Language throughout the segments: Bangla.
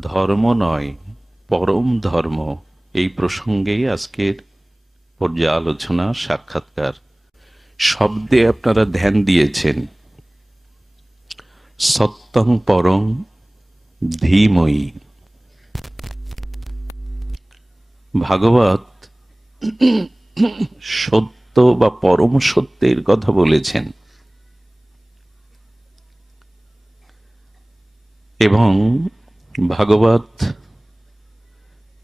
ধর্ম নয়, পরম ধর্ম, এই প্রসঙ্গেই আজকের পর্যালোচনা সাক্ষাৎকার। শব্দে আপনারা ধ্যান দিয়েছেন। সত্যং পরং ধীময়ী। ভাগবত সত্য বা পরম সত্যের কথা বলেছেন এবং ভাগবত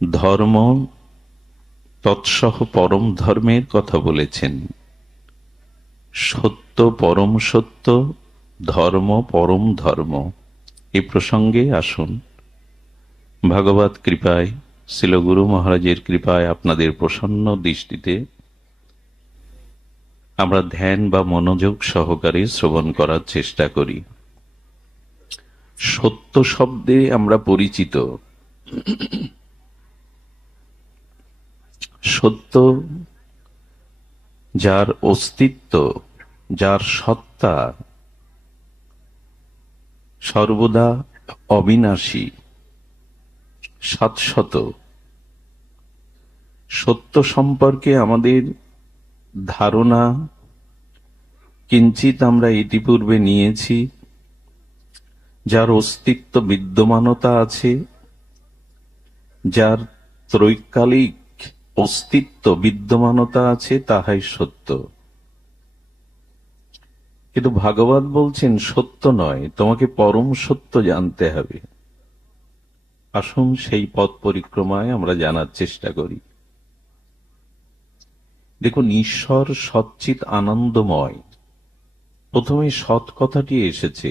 ধর্ম তৎসহ পরম ধর্মের কথা বলেছেন। সত্য পরম সত্য, ধর্ম পরম ধর্ম। এ প্রসঙ্গে আসুন, ভাগবত কৃপায়, শ্রীল গুরু মহারাজের কৃপায় আপনাদের প্রসন্ন দৃষ্টিতে আমরা ধ্যান বা মনোযোগ সহকারে শ্রবণ করার চেষ্টা করি। সত্য শব্দে আমরা পরিচিত। সত্য যার অস্তিত্ব, যার সত্তা সর্বদা অবিনাশী, শাশ্বত। সত্য সম্পর্কে আমাদের ধারণা কিঞ্চিত আমরা ইতিপূর্বে নিয়েছি। যার অস্তিত্ব বিদ্যমানতা আছে, যার ত্রৈকালিক অস্তিত্ব বিদ্যমানতা আছে, তাহাই সত্য। কিন্তু ভাগবত বলছেন সত্য নয়, তোমাকে পরম সত্য জানতে হবে। আসুন সেই পথ পরিক্রমায় আমরা জানার চেষ্টা করি। দেখুন, ঈশ্বর সচ্চিৎ আনন্দময়। প্রথমে সৎ কথাটি এসেছে,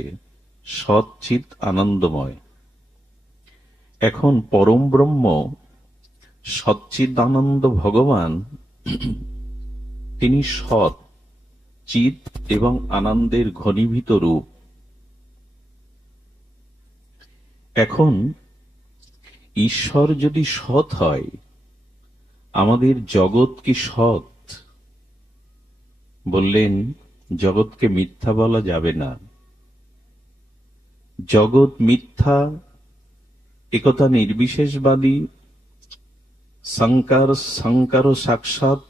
সচ্চিৎ আনন্দময়। এখন পরম ব্রহ্ম সচ্চিদানন্দ ভগবান, তিনি সৎ, চিৎ এবং আনন্দের ঘনীভূত রূপ। এখন ঈশ্বর যদি সৎ হয়, আমাদের জগৎ কি সৎ? বললেন জগৎকে মিথ্যা বলা যাবে না। জগৎ মিথ্যা একথা নির্বিশেষবাদী শঙ্কর সাক্ষাৎ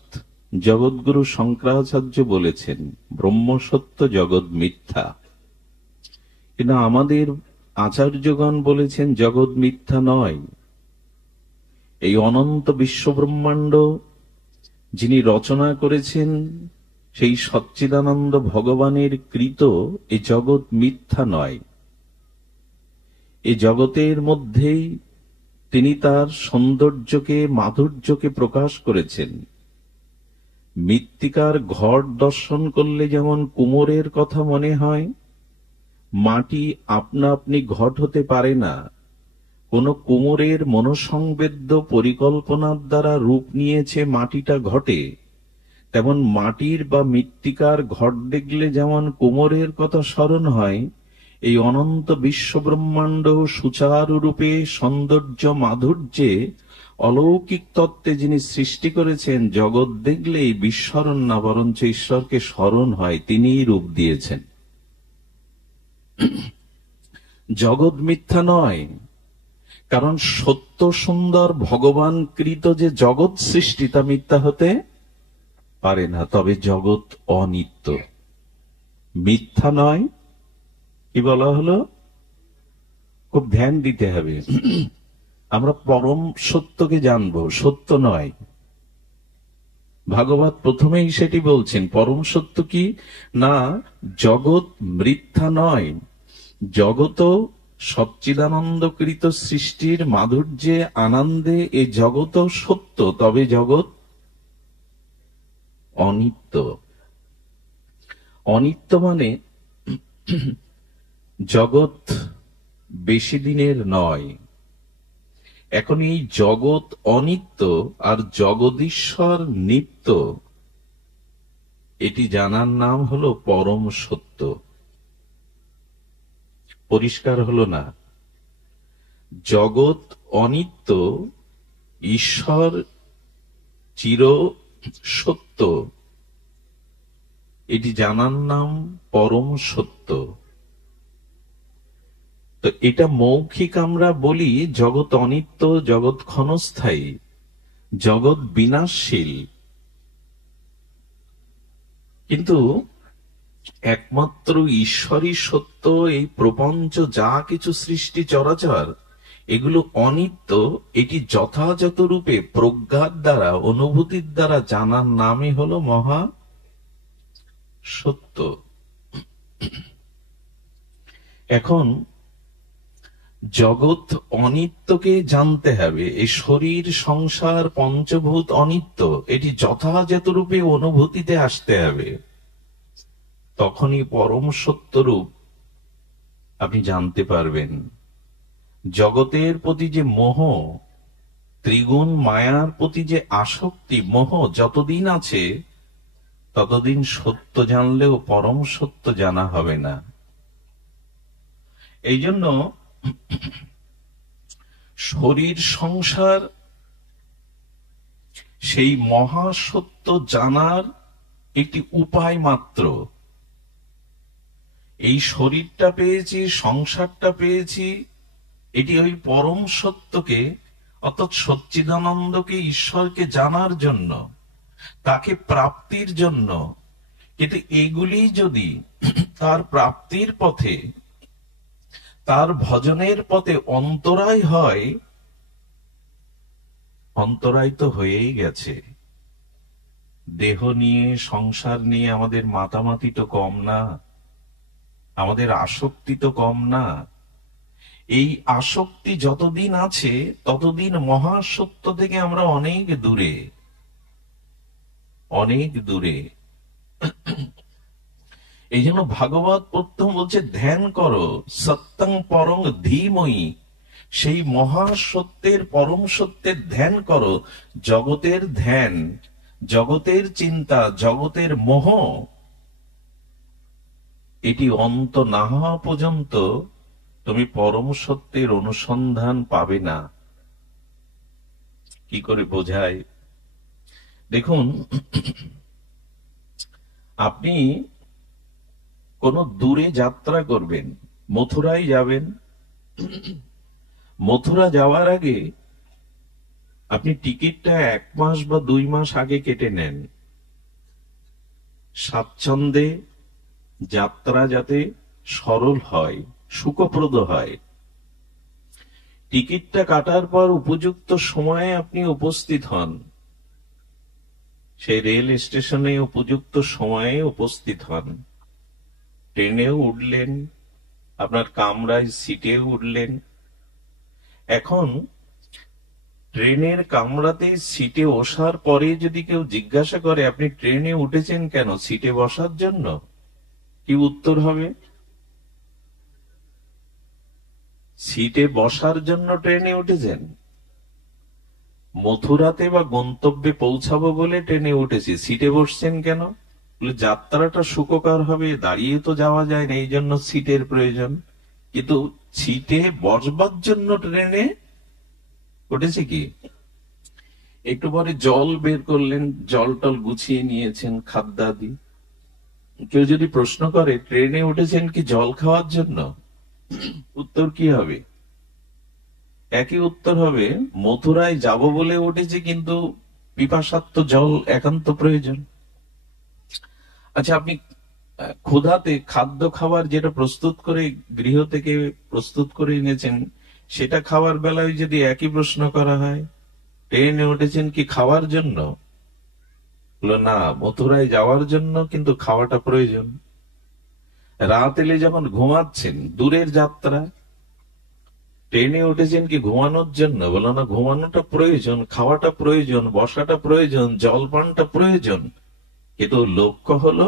জগৎগুরু শঙ্করাচার্য বলেছেন, ব্রহ্ম সত্য, জগৎ মিথ্যা। কিন্তু আমাদের আচার্যগণ বলেছেন জগৎ মিথ্যা নয়। এই অনন্ত বিশ্বব্রহ্মাণ্ড যিনি রচনা করেছেন, সেই সচ্চিদানন্দ ভগবানের কৃত এই জগৎ মিথ্যা নয়। এই জগতের মধ্যেই তিনি তার সৌন্দর্যকে, মাধুর্যকে প্রকাশ করেছেন। মৃত্তিকার ঘট দর্শন করলে যেমন কুমোরের কথা মনে হয়, মাটি আপনা আপনি ঘট হতে পারে না। কোন কুমোরের মনোসংবেদ্য পরিকল্পনার দ্বারা রূপ নিয়েছে মাটিটা ঘটে। তেমন মাটির বা মৃত্তিকার ঘট দেখলে যেমন কুমোরের কথা স্মরণ হয়, এই অনন্ত বিশ্বব্রহ্মাণ্ড সুচারুরূপে সৌন্দর্য মাধুর্যে অলৌকিক তত্ত্বে যিনি সৃষ্টি করেছেন, জগৎ দেখলেই বিস্মরণ না, বরঞ্চ ঈশ্বরকে স্মরণ হয়, তিনিই রূপ দিয়েছেন। জগৎ মিথ্যা নয়, কারণ সত্য সুন্দর ভগবান কৃত যে জগৎ সৃষ্টি, তা মিথ্যা হতে পারে না। তবে জগৎ অনিত্য, মিথ্যা নয়। কি বলা হলো? খুব ধ্যান দিতে হবে। আমরা পরম সত্যকে জানবো, সত্য নয়। ভাগবত প্রথমেই সেটি বলছেন। পরম সত্য কি না, জগৎ মিথ্যা নয়। জগৎ সচ্চিদানন্দকৃত সৃষ্টির মাধুর্যে, আনন্দে এ জগৎ সত্য, তবে জগৎ অনিত্য। অনিত্য মানে জগৎ বেশি দিনের নয়। এখন এই জগৎ অনিত্য আর জগদীশ্বর নিত্য, এটি জানার নাম হলো পরম সত্য। পরিষ্কার হলো না? জগৎ অনিত্য, ঈশ্বর চির সত্য, এটি জানার নাম পরম সত্য। তো এটা মৌখিক আমরা বলি জগৎ অনিত্য, জগৎ ক্ষণস্থায়ী, জগৎ বিনাশশীল, কিন্তু একমাত্র ঈশ্বরই সত্য। এই প্রপঞ্চ যা কিছু সৃষ্টি চরাচর এগুলো অনিত্য। এটি যথাযথ রূপে প্রজ্ঞার দ্বারা, অনুভূতির দ্বারা জানার নামই হলো মহা সত্য। এখন জগৎ অনিত্যকে জানতে হবে। এই শরীর, সংসার, পঞ্চভূত অনিত্য, এটি যথাযথ রূপে অনুভূতিতে আসতে হবে। তখনই পরম সত্য রূপ আপনি জানতে পারবেন। জগতের প্রতি যে মোহ, ত্রিগুণ মায়ার প্রতি যে আসক্তি, মোহ যতদিন আছে ততদিন সত্য জানলেও পরম সত্য জানা হবে না। এই জন্য শরীর, সংসার সেই মহাসত্য জানার একটি উপায় মাত্র। এই শরীরটা পেয়েছি, সংসারটা পেয়েছি, এটি ওই পরম সত্যকে, অর্থাৎ সচ্চিদানন্দকে, ঈশ্বরকে জানার জন্য, তাকে প্রাপ্তির জন্য। কিন্তু এগুলি যদি তার প্রাপ্তির পথে, তার ভজনের পথে অন্তরায় হয়, অন্তরায় তো হয়েই গেছে। দেহ নিয়ে, সংসার নিয়ে আমাদের মাতামাতি তো কম না, আমাদের আসক্তি তো কম না। এই আসক্তি যতদিন আছে ততদিন মহাসত্য থেকে আমরা অনেক দূরে, অনেক দূরে। এই জন্য ভাগবত প্রথম বলছে ধ্যান করো সত্যং পরং ধীময়ী। সেই মহাসত্যের, পরম সত্যের ধ্যান করো। জগতের ধ্যান, জগতের চিন্তা, জগতের মোহ, এটি অন্ত না হওয়া পর্যন্ত তুমি পরম সত্যের অনুসন্ধান পাবে না। কি করে বোঝায়? দেখুন, আপনি কোন দূরে যাত্রা করবেন, মথুরায় যাবেন। মথুরা যাওয়ার আগে আপনি টিকিটটা 1 মাস বা 2 মাস আগে কেটে নেন, স্বাচ্ছন্দ্যে যাত্রা যাতে সরল হয়, সুখপ্রদ হয়। টিকিটটা কাটার পর উপযুক্ত সময়ে আপনি উপস্থিত হন, সেই রেল স্টেশনে উপযুক্ত সময়ে উপস্থিত হন। ট্রেনেও উঠলেন, আপনার কামরায় সিটে উঠলেন। এখন ট্রেনের কামরাতে সিটে বসার পরে যদি কেউ জিজ্ঞাসা করে আপনি ট্রেনে উঠেছেন কেন, সিটে বসার জন্য, কি উত্তর হবে? সিটে বসার জন্য ট্রেনে উঠেছেন। মথুরাতে বা গন্তব্যে পৌঁছাবো বলে ট্রেনে উঠেছি, সিটে বসছেন কেন? যাত্রাটা সুখকর হবে, দাঁড়িয়ে তো যাওয়া যায় না, এই জন্য সিটের প্রয়োজন। কিন্তু সিটে বসবার জন্য ট্রেনে উঠেছে কি? একটু পরে জল বের করলেন, জল টল গুছিয়ে নিয়েছেন খাদ্যাদি। কেউ যদি প্রশ্ন করে ট্রেনে উঠেছেন কি জল খাওয়ার জন্য, উত্তর কি হবে? একই উত্তর হবে, মথুরায় যাব বলে উঠেছে, কিন্তু পিপাসার্ত জল একান্ত প্রয়োজন। আচ্ছা, আপনি ক্ষুধাতে খাদ্য খাবার যেটা প্রস্তুত করে গৃহ থেকে প্রস্তুত করে এনেছেন, সেটা খাওয়ার বেলায় যদি একই প্রশ্ন করা হয় ট্রেনে উঠেছেন কি খাওয়ার জন্য, বলো না, মথুরায় যাওয়ার জন্য, কিন্তু খাওয়াটা প্রয়োজন। রাত এলে যখন ঘুমাচ্ছেন, দূরের যাত্রা, ট্রেনে উঠেছেন কি ঘুমানোর জন্য, বলো না, ঘুমানোটা প্রয়োজন, খাওয়াটা প্রয়োজন, বসাটা প্রয়োজন, জলপানটা প্রয়োজন, কিন্তু লক্ষ্য হলো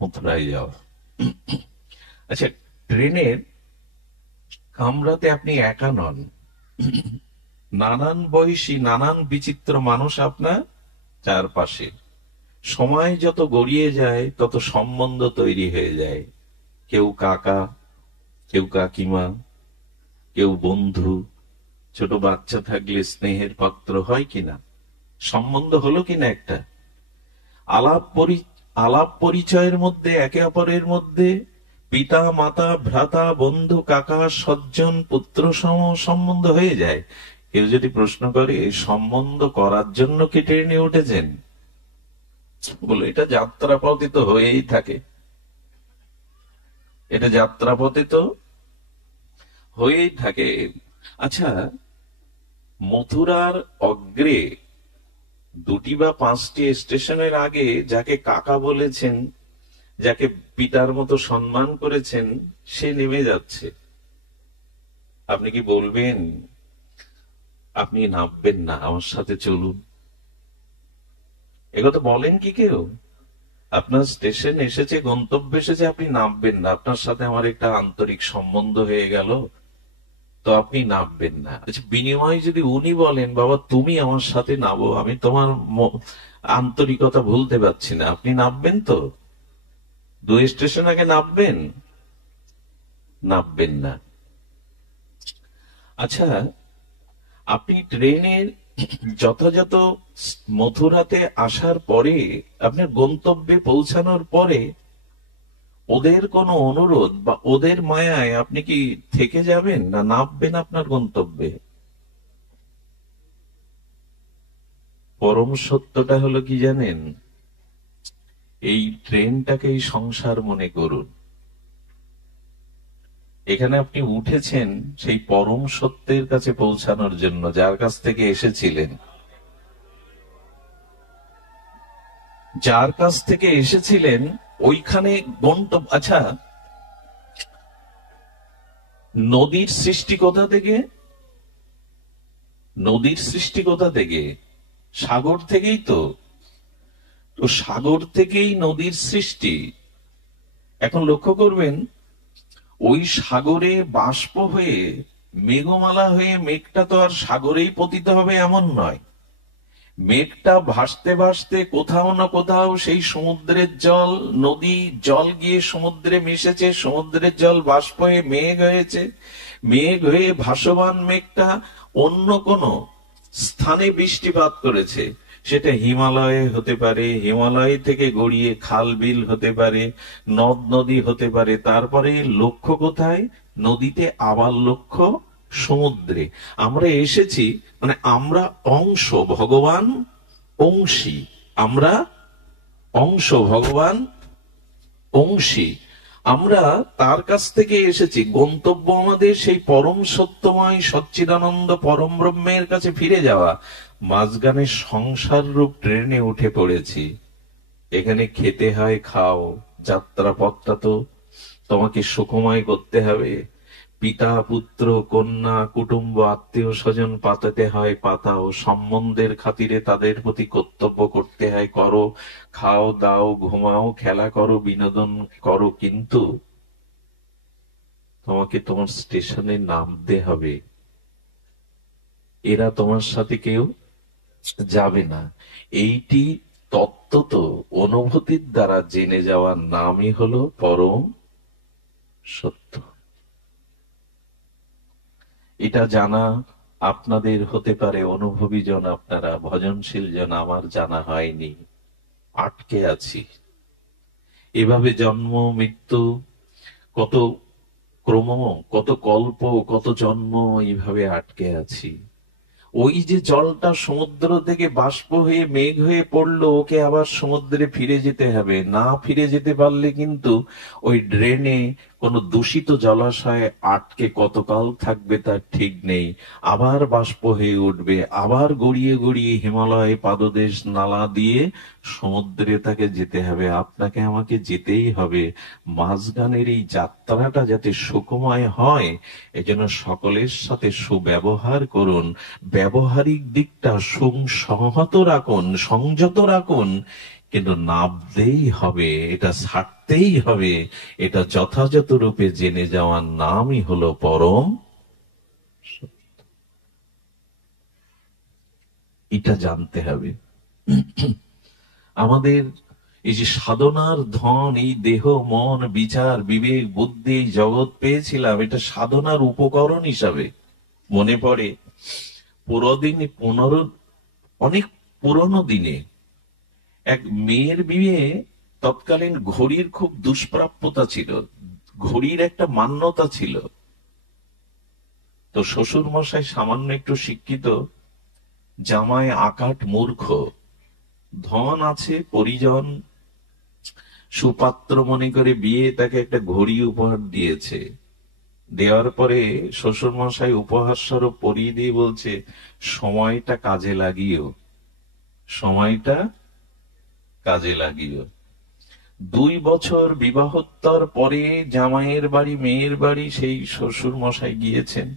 মথুরায় যাওয়া। আচ্ছা, ট্রেনের কামরাতে আপনি একা নন, নানান বয়সী, নানান বিচিত্র মানুষ আপনার চারপাশে। সময় যত গড়িয়ে যায় তত সম্বন্ধ তৈরি হয়ে যায়। কেউ কাকা, কেউ কাকিমা, কেউ বন্ধু। ছোট বাচ্চা থাকলে স্নেহের পাত্র হয় কিনা, সম্বন্ধ হলো কিনা একটা। আলাপ পরিচয়ের মধ্যে একে অপরের মধ্যে পিতা মাতা ভ্রাতা বন্ধু কাকা সজ্জন পুত্র সম সম্বন্ধ হয়ে যায়। কেউ যদি প্রশ্ন করে এই সম্বন্ধ করার জন্য কি ট্রেনে উঠেছেন, বলো এটা যাত্রাপথে তো হয়েই থাকে, এটা যাত্রাপথে তো হয়েই থাকে। আচ্ছা, মথুরার অগ্রে দুটি বা পাঁচটি স্টেশনের আগে যাকে কাকা বলেছেন, যাকে পিতার মতো সম্মান করেছেন, সে নেমে যাচ্ছে। আপনি কি বলবেন আপনি নামবেন না, আমার সাথে চলুন? একথা বলেন কি কেউ? আপনার স্টেশন এসেছে, গন্তব্য এসেছে, আপনি নামবেন না, আপনার সাথে আমার একটা আন্তরিক সম্বন্ধ হয়ে গেল, তো আপনি নামবেন না। আচ্ছা, বিনিময়ে যদি উনি বলেন বাবা তুমি আমার সাথে নামো, আমি তোমার আন্তরিকতা ভুলতে পারছি না, আপনি নামবেন তো? 2 স্টেশন আগে নামবেন? নামবেন না। আচ্ছা, আপনি ট্রেনের যথাযথ মথুরাতে আসার পরে, আপনার গন্তব্যে পৌঁছানোর পরে ওদের কোনো অনুরোধ বা ওদের মায়ায় আপনি কি থেকে যাবেন, না নামবেন আপনার গন্তব্যে? পরম সত্যটা হলো কি জানেন? এই ট্রেনটাকেই সংসার মনে করুন। এখানে আপনি উঠেছেন সেই পরম সত্যের কাছে পৌঁছানোর জন্য, যার কাছ থেকে এসেছিলেন, যার কাছ থেকে এসেছিলেন ওইখানে গন্তব্য। আচ্ছা, নদীর সৃষ্টি কোথা থেকে? নদীর সৃষ্টি কোথা থেকে? সাগর থেকেই তো। তো সাগর থেকেই নদীর সৃষ্টি। এখন লক্ষ্য করবেন, ওই সাগরে বাষ্প হয়ে মেঘমালা হয়ে মেঘটা তো আর সাগরেই পতিত হবে এমন নয়। মেঘটা ভাসতে ভাসতে কোথাও না কোথাও সেই সমুদ্রের জল, নদী জল গিয়ে সমুদ্রে মিশেছে, সমুদ্রের জল বাষ্প হয়ে মেঘ হয়েছে, মেঘ হয়ে ভাসমান মেঘটা অন্য কোন স্থানে বৃষ্টিপাত করেছে। সেটা হিমালয়ে হতে পারে, হিমালয় থেকে গড়িয়ে খাল বিল হতে পারে, নদ নদী হতে পারে। তারপরে লক্ষ্য কোথায়? নদীতে, আবার লক্ষ্য সমুদ্রে। আমরা এসেছি মানে আমরা অংশ, ভগবান অংশী। আমরা অংশ, ভগবান অংশী। আমরা তার কাছ থেকে এসেছি। গন্তব্য আমাদের সেই পরম সত্যময় সচ্চিদানন্দ পরম ব্রহ্মের কাছে ফিরে যাওয়া। মাঝখানে সংসার রূপ ট্রেনে উঠে পড়েছি। এখানে খেতে হয়, খাও। যাত্রাপথটা তো তোমাকে সুখময় করতে হবে। পিতা পুত্র কন্যা কুটুম্ব আত্মীয় স্বজন পাতাতে হয়, পাতাও। সম্বন্ধের খাতিরে তাদের প্রতি কর্তব্য করতে হয়, করো। খাও দাও ঘুমাও খেলা করো বিনোদন করো, কিন্তু তোমাকে তোমার স্টেশনে নামতে হবে। এরা তোমার সাথে কেউ যাবে না। এইটি তত্ত্ব তো অনুভূতির দ্বারা জেনে যাওয়ার নামই হলো পরম সত্য। এটা জানা আপনাদের হতে পারে, অনুভবী জন আপনারা, ভজনশীল জন, আমার জানা হয়নি, আটকে আছি। এভাবে জন্ম মৃত্যু, কত ক্রম, কত কল্প, কত জন্ম, এইভাবে আটকে আছি। ওই যে জলটা সমুদ্র থেকে বাষ্প হয়ে মেঘ হয়ে পড়লো, ওকে আবার সমুদ্রে ফিরে যেতে হবে। না ফিরে যেতে পারলে কিন্তু ওই ড্রেনে কোন দূষিত জলাশয়ে আটকে কতকাল থাকবে তার ঠিক নেই। আবার বাষ্প হয়ে উঠবে, আবার গড়িয়ে গড়িয়ে হিমালয় পাদদেশ নালা দিয়ে সমুদ্রে তাকে যেতে হবে। আপনাকে আমাকে যেতেই হবে। মাঝখানের এই যাত্রাটা যাতে সুখময় হয়, এজন্য সকলের সাথে সুব্যবহার করুন। ব্যবহারিক দিকটা সংহত রাখুন, সংযত রাখুন, কিন্তু নামতেই হবে, এটা ছাড়তেই হবে। এটা যথাযথ রূপে জেনে যাওয়ার নামই হলো পরম সত্য। এটা জানতে হবে। আমাদের এই যে সাধনার ধন, এই দেহ মন বিচার বিবেক বুদ্ধি জগৎ পেয়েছিলাম, এটা সাধনার উপকরণ হিসাবে মনে পড়ে। অনেক পুরনো দিনে এক মেয়ের বিয়ে, তৎকালীন ঘড়ির খুব দুষ্প্রাপ্যতা ছিল। ঘড়ির একটা মান্যতা ছিল। তো শ্বশুর মশাই সামান্য একটু শিক্ষিত, জামাই আকাট মূর্খ, ধন আছে, পরিজন, সুপাত্র মনে করে বিয়ে তাকে একটা ঘড়ি উপহার দিয়েছে। দেওয়ার পরে শ্বশুর মশাই উপহার স্বরূপ পরিয়ে দিয়ে বলছে, সময়টা কাজে লাগিও, সময়টা কাজে লাগিও। 2 বছর বিবাহোত্তর পরে জামাইয়ের বাড়ি মেয়ের বাড়ি সেই শ্বশুর মশাই গিয়েছেন।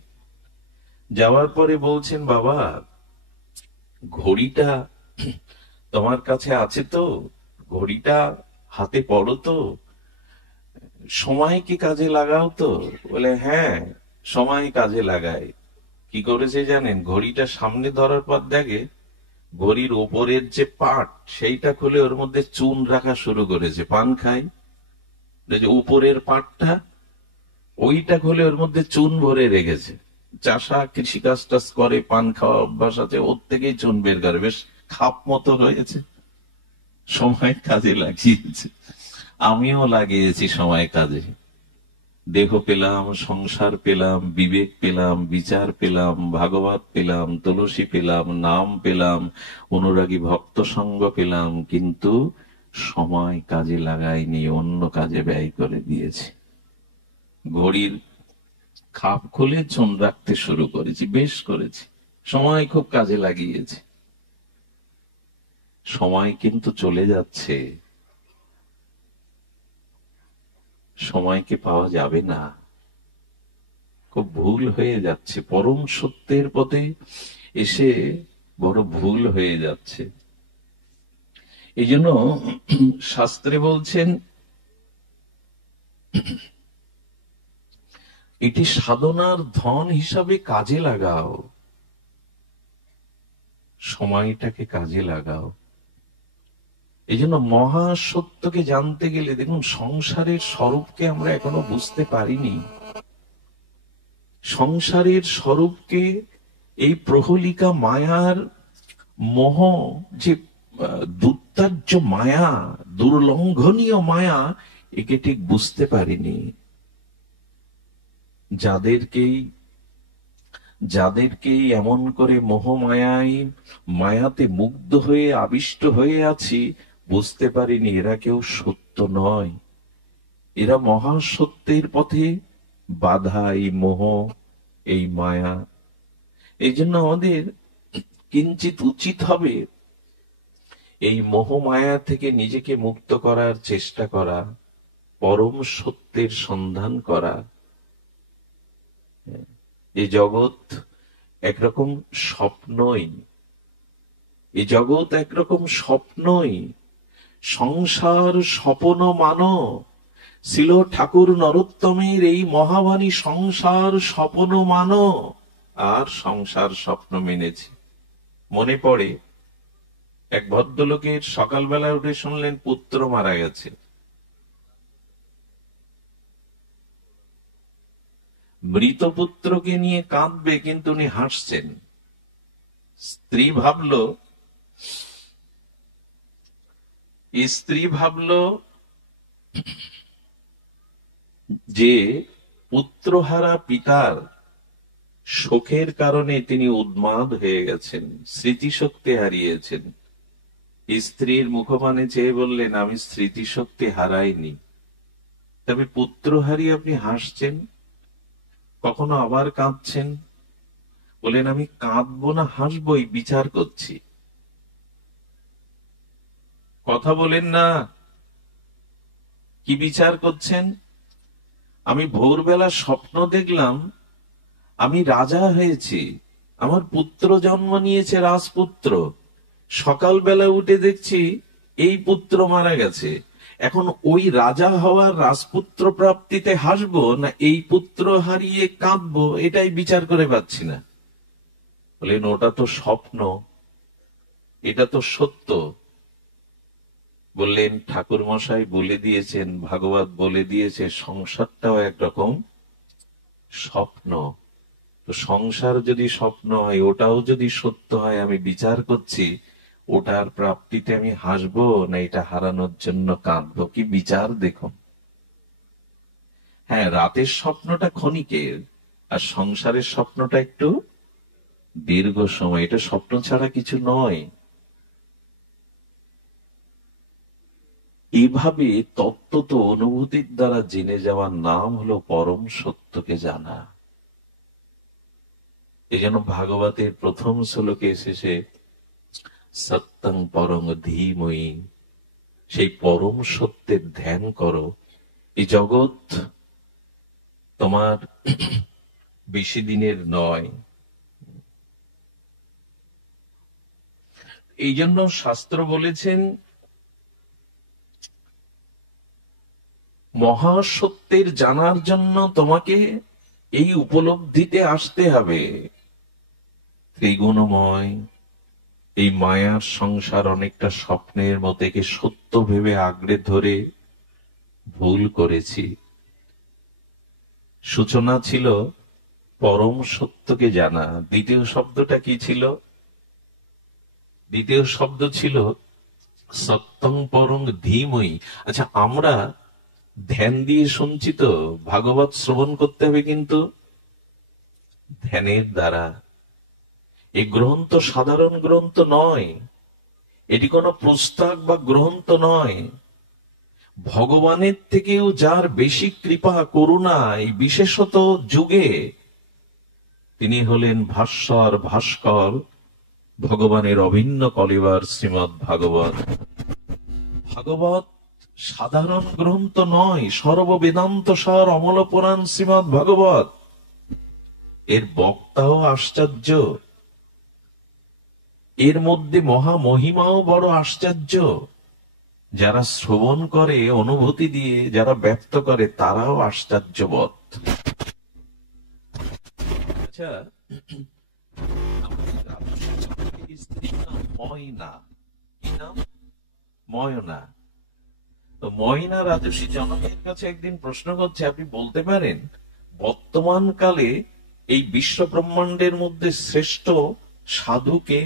যাওয়ার পরে বলছেন, বাবা ঘড়িটা তোমার কাছে আছে তো, ঘড়িটা হাতে পড়ো তো, সময় কি কাজে লাগাও তো? বলে হ্যাঁ, সময় কাজে লাগায়। কি করেছে জানেন? ঘড়িটা সামনে ধরার পর দেখে ঘড়ির ওপরের যে পাট সেইটা খুলে ওর মধ্যে চুন রাখা শুরু করেছে। পান খায়, যে উপরের পাটটা ওইটা খুলে ওর মধ্যে চুন ভরে রেখেছে। চাষা কৃষিকাজ টাজ করে, পান খাওয়া অভ্যাস আছে, ওর থেকেই চুন বের করে, বেশ খাপ মতো রয়েছে। সময় কাজে লাগিয়েছে। আমিও লাগিয়েছি সময় কাজে। দেহ পেলাম, সংসার পেলাম, বিবেক পেলাম, বিচার পেলাম, ভাগবত পেলাম, তুলসী পেলাম, নাম পেলাম, অনুরাগী ভক্ত সঙ্গ পেলাম, কিন্তু সময় কাজে লাগাইনি, অন্য কাজে ব্যয় করে দিয়েছি। ঘড়ির খাপ খুলে চুন রাখতে শুরু করেছি, বেশ করেছি, সময় খুব কাজে লাগিয়েছি। সময় কিন্তু চলে যাচ্ছে, সময়কে পাওয়া যাবে না, খুব ভুল হয়ে যাচ্ছে, পরম সত্যের পথে এসে বড় ভুল হয়ে যাচ্ছে। এই জন্য শাস্ত্রে বলছেন, এটি সাধনার ধন হিসাবে কাজে লাগাও, সময়টাকে কাজে লাগাও। এই জন্য মহা সত্যকে জানতে গেলে দেখুন, সংসারের স্বরূপকে আমরা এখনো বুঝতে পারিনি। সংসারের স্বরূপকে এই প্রহলিকা মায়ার মোহ, যে দুর্দার্য মায়া, দুর্লঙ্ঘনীয় মায়া, একে ঠিক বুঝতে পারিনি। যাদেরকেই এমন করে মোহমায়ায়, মায়াতে মুগ্ধ হয়ে আবিষ্ট হয়ে আছি, বুঝতে পারিনি এরা কেউ সত্য নয়। এরা মহাসত্যের পথে বাধা, এই মোহ, এই মায়া। এই জন্য আমাদের কিঞ্চিত উচিত হবে এই মোহ মায়া থেকে নিজেকে মুক্ত করার চেষ্টা করা, পরম সত্যের সন্ধান করা। এই জগৎ একরকম স্বপ্নই, এই জগৎ একরকম স্বপ্নই, সংসার স্বপ্ন মানো। ছিল ঠাকুর নরোত্তমের এই মহাবাণী, সংসার স্বপ্ন মানো। আর সংসার স্বপ্ন মেনেছে। মনে পড়ে এক ভদ্রলোকের সকালবেলা উঠে শুনলেন পুত্র মারা গেছে। মৃত পুত্রকে নিয়ে কাঁদবে, কিন্তু উনি হাসছেন। স্ত্রী ভাবল যে পুত্রহারা পিতার শোকের কারণে তিনি উন্মাদ হয়ে গেছেন, স্মৃতিশক্তি হারিয়েছেন। স্ত্রীর মুখপানে চেয়ে বললেন, আমি স্মৃতিশক্তি হারাইনি, তবে পুত্র হারিয়ে আপনি হাসছেন, কখনো আবার কাঁদছেন। বলেন, আমি কাঁদবো না হাসবই বিচার করছি। কথা বলেন না, কি বিচার করছেন? আমি ভোরবেলা স্বপ্ন দেখলাম আমি রাজা হয়েছি, আমার পুত্র জন্ম নিয়েছে, রাজপুত্র। সকালবেলা উঠে দেখছি এই পুত্র মারা গেছে। এখন ওই রাজা হওয়ার, রাজপুত্র প্রাপ্তিতে হাসবো না এই পুত্র হারিয়ে কাঁদবো, এটাই বিচার করে পাচ্ছি না। বলেন, ওটা তো স্বপ্ন, এটা তো সত্য। বললেন, ঠাকুর মশাই বলে দিয়েছেন, ভাগবত বলে দিয়েছে, সংসারটাও একরকম স্বপ্ন। তো সংসার যদি স্বপ্ন হয়, ওটাও যদি সত্য হয়, আমি বিচার করছি ওটার প্রাপ্তিতে আমি হাসবো না এটা হারানোর জন্য কাঁদবো। কি বিচার দেখুন। হ্যাঁ, রাতের স্বপ্নটা ক্ষণিকের, আর সংসারের স্বপ্নটা একটু দীর্ঘ সময়। এটা স্বপ্ন ছাড়া কিছু নয়। এইভাবে তত্ত্ব তো অনুভূতির দ্বারা জেনে যাওয়ার নাম হলো পরম সত্যকে জানা। এই জন্য ভাগবতের প্রথম শ্লোকে এসেছে সত্যং পরং ধীময়ী, সেই পরম সত্যের ধ্যান করো। এই জগৎ তোমার বেশি দিনের নয়। এই জন্য শাস্ত্র বলেছেন মহাসত্যের জানার জন্য তোমাকে এই উপলব্ধিতে আসতে হবে। ত্রিগুণময় এই মায়ার সংসার অনেকটা স্বপ্নের মতো, একে সত্য ভেবে আঁকড়ে ধরে ভুল করেছি। সূচনা ছিল পরম সত্যকে জানা। দ্বিতীয় শব্দটা কি ছিল? দ্বিতীয় শব্দ ছিল সত্যং পরং ধীময়ী। আচ্ছা, আমরা ধ্যান দিয়ে শুনছি তো, ভাগবত শ্রবণ করতে হবে কিন্তু ধ্যানের দ্বারা। এই গ্রন্থ সাধারণ গ্রন্থ নয়, এটি কোনো পুস্তক বা গ্রন্থ নয়। ভগবানের থেকেও যার বেশি কৃপা করুণা এই বিশেষত যুগে, তিনি হলেন ভাস্বর ভাস্কর ভগবানের অভিন্ন কলিবার শ্রীমৎ ভাগবত। ভাগবত সাধারণ গ্রন্থ নয়, সর্ববেদান্ত সার অমল পুরাণ শ্রীমৎ ভাগবত। এর বক্তাও আশ্চর্য, এর মধ্যে মহা মহিমাও বড় আশ্চর্য। যারা শ্রবণ করে অনুভূতি দিয়ে, যারা ব্যক্ত করে, তারাও আশ্চর্যবোধ। আচ্ছা, স্ত্রীর নাম ময়না। কি নাম? ময়না। তো ময়না রাজর্ষি জনকের কাছে একদিন প্রশ্ন করছে, আপনি বলতে পারেন বর্তমান কালে এই বিশ্ব ব্রহ্মাণ্ডের মধ্যে শ্রেষ্ঠ সাধুকে?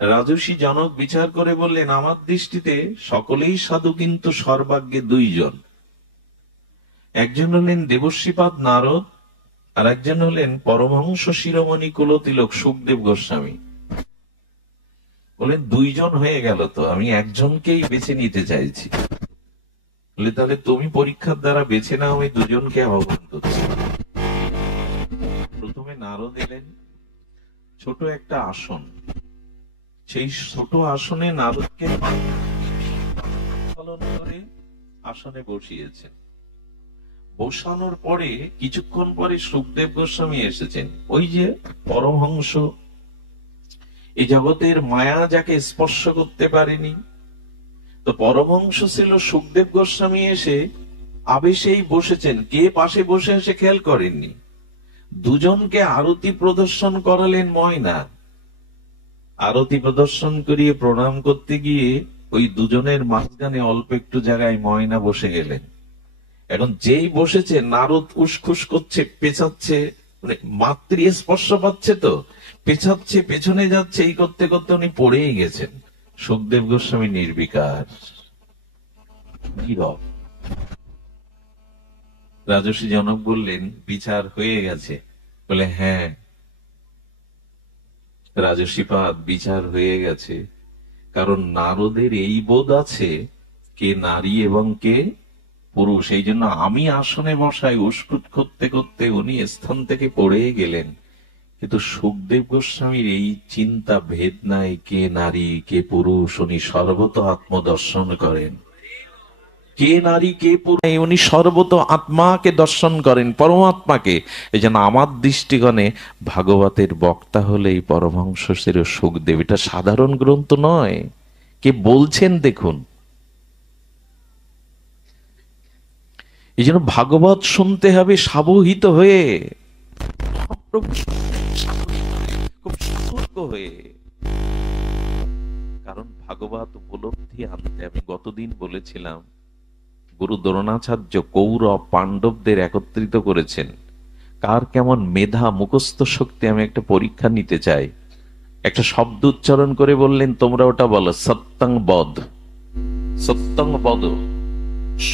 রাজর্ষি জনক বিচার করে বললেন, আমার দৃষ্টিতে সকলেই সাধু, কিন্তু সর্বাগ্যে দুইজন। একজন হলেন দেবশ্রীপাদ নারদ, আর একজন হলেন পরমহংস শিরোমণি কুলতিলক সুখদেব গোস্বামী। বলেন দুইজন হয়ে গেল, তো আমি একজনকেই বেছে নিতে চাইছি। বলে তাহলে তুমি পরীক্ষার দ্বারা বেছে নাও, আমি দুজনকে আহ্বান করছি। প্রথমে নারদ এলেন, ছোট একটা আসন, সেই ছোট আসনে নারদকে পালন করে আসনে বসিয়েছেন। বসানোর পরে কিছুক্ষণ পরে সুখদেব গোস্বামী এসেছেন। ওই যে পরমহংস, এই জগতের মায়া যাকে স্পর্শ করতে পারেনি, তো পরমহংস ছিল সুখদেব গোস্বামী, এসে আবেশেই বসেছেন। কে পাশে বসে এসে খেয়াল করেননি। দুজনকে আরতি প্রদর্শন করালেন ময়না। আরতি প্রদর্শন করিয়ে প্রণাম করতে গিয়ে ওই দুজনের মাঝখানে অল্প একটু জায়গায় ময়না বসে গেলেন। এখন যেই বসেছে, নারদ উসখুস করছে, পেছাচ্ছে, মানে মাতৃ স্পর্শ পাচ্ছে, তো পেছাচ্ছে, পেছনে যাচ্ছে, এই করতে করতে উনি পড়েই গেছেন। সুখদেব গোস্বামী নির্বিকার, নীরব। রাজর্ষি জনক বললেন, বিচার হয়ে গেছে? বলে হ্যাঁ রাজর্ষিপাদ, বিচার হয়ে গেছে। কারণ নারদের এই বোধ আছে কে নারী এবং কে পুরুষ। এই জন্য আমি আসনে বসাই, উস্কুট করতে করতে উনি স্থান থেকে পড়ে গেলেন। কিন্তু সুখদেব গোস্বামীর এই চিন্তা ভেদ নাই, কে নারী কে পুরুষ। উনি সর্বত আত্মদর্শন করেন। কে নারী কে পুরুষ, উনি সর্বত আত্মাকে দর্শন করেন, পরমাত্মাকে। এই জন্য আমার দৃষ্টিকোণে ভাগবতের বক্তা হলেই পরমহংস শ্রী সুখদেব। এটা সাধারণ গ্রন্থ নয়। কে বলছেন দেখুন। এই জন্য ভাগবত শুনতে হবে সাবহিত হয়ে, খুব সতর্ক হয়ে। কারণ ভাগবত উপলব্ধি আনতে, আমি গতদিন বলেছিলাম, গুরু দ্রোণাচার্য কৌরব পাণ্ডবদের একত্রিত করেছেন। কার কেমন মেধা, মুখস্থ শক্তি, আমি একটা পরীক্ষা নিতে চাই। একটা শব্দ উচ্চারণ করে বললেন, তোমরা ওটা বলো, সত্যং বদ। সত্যং বদ।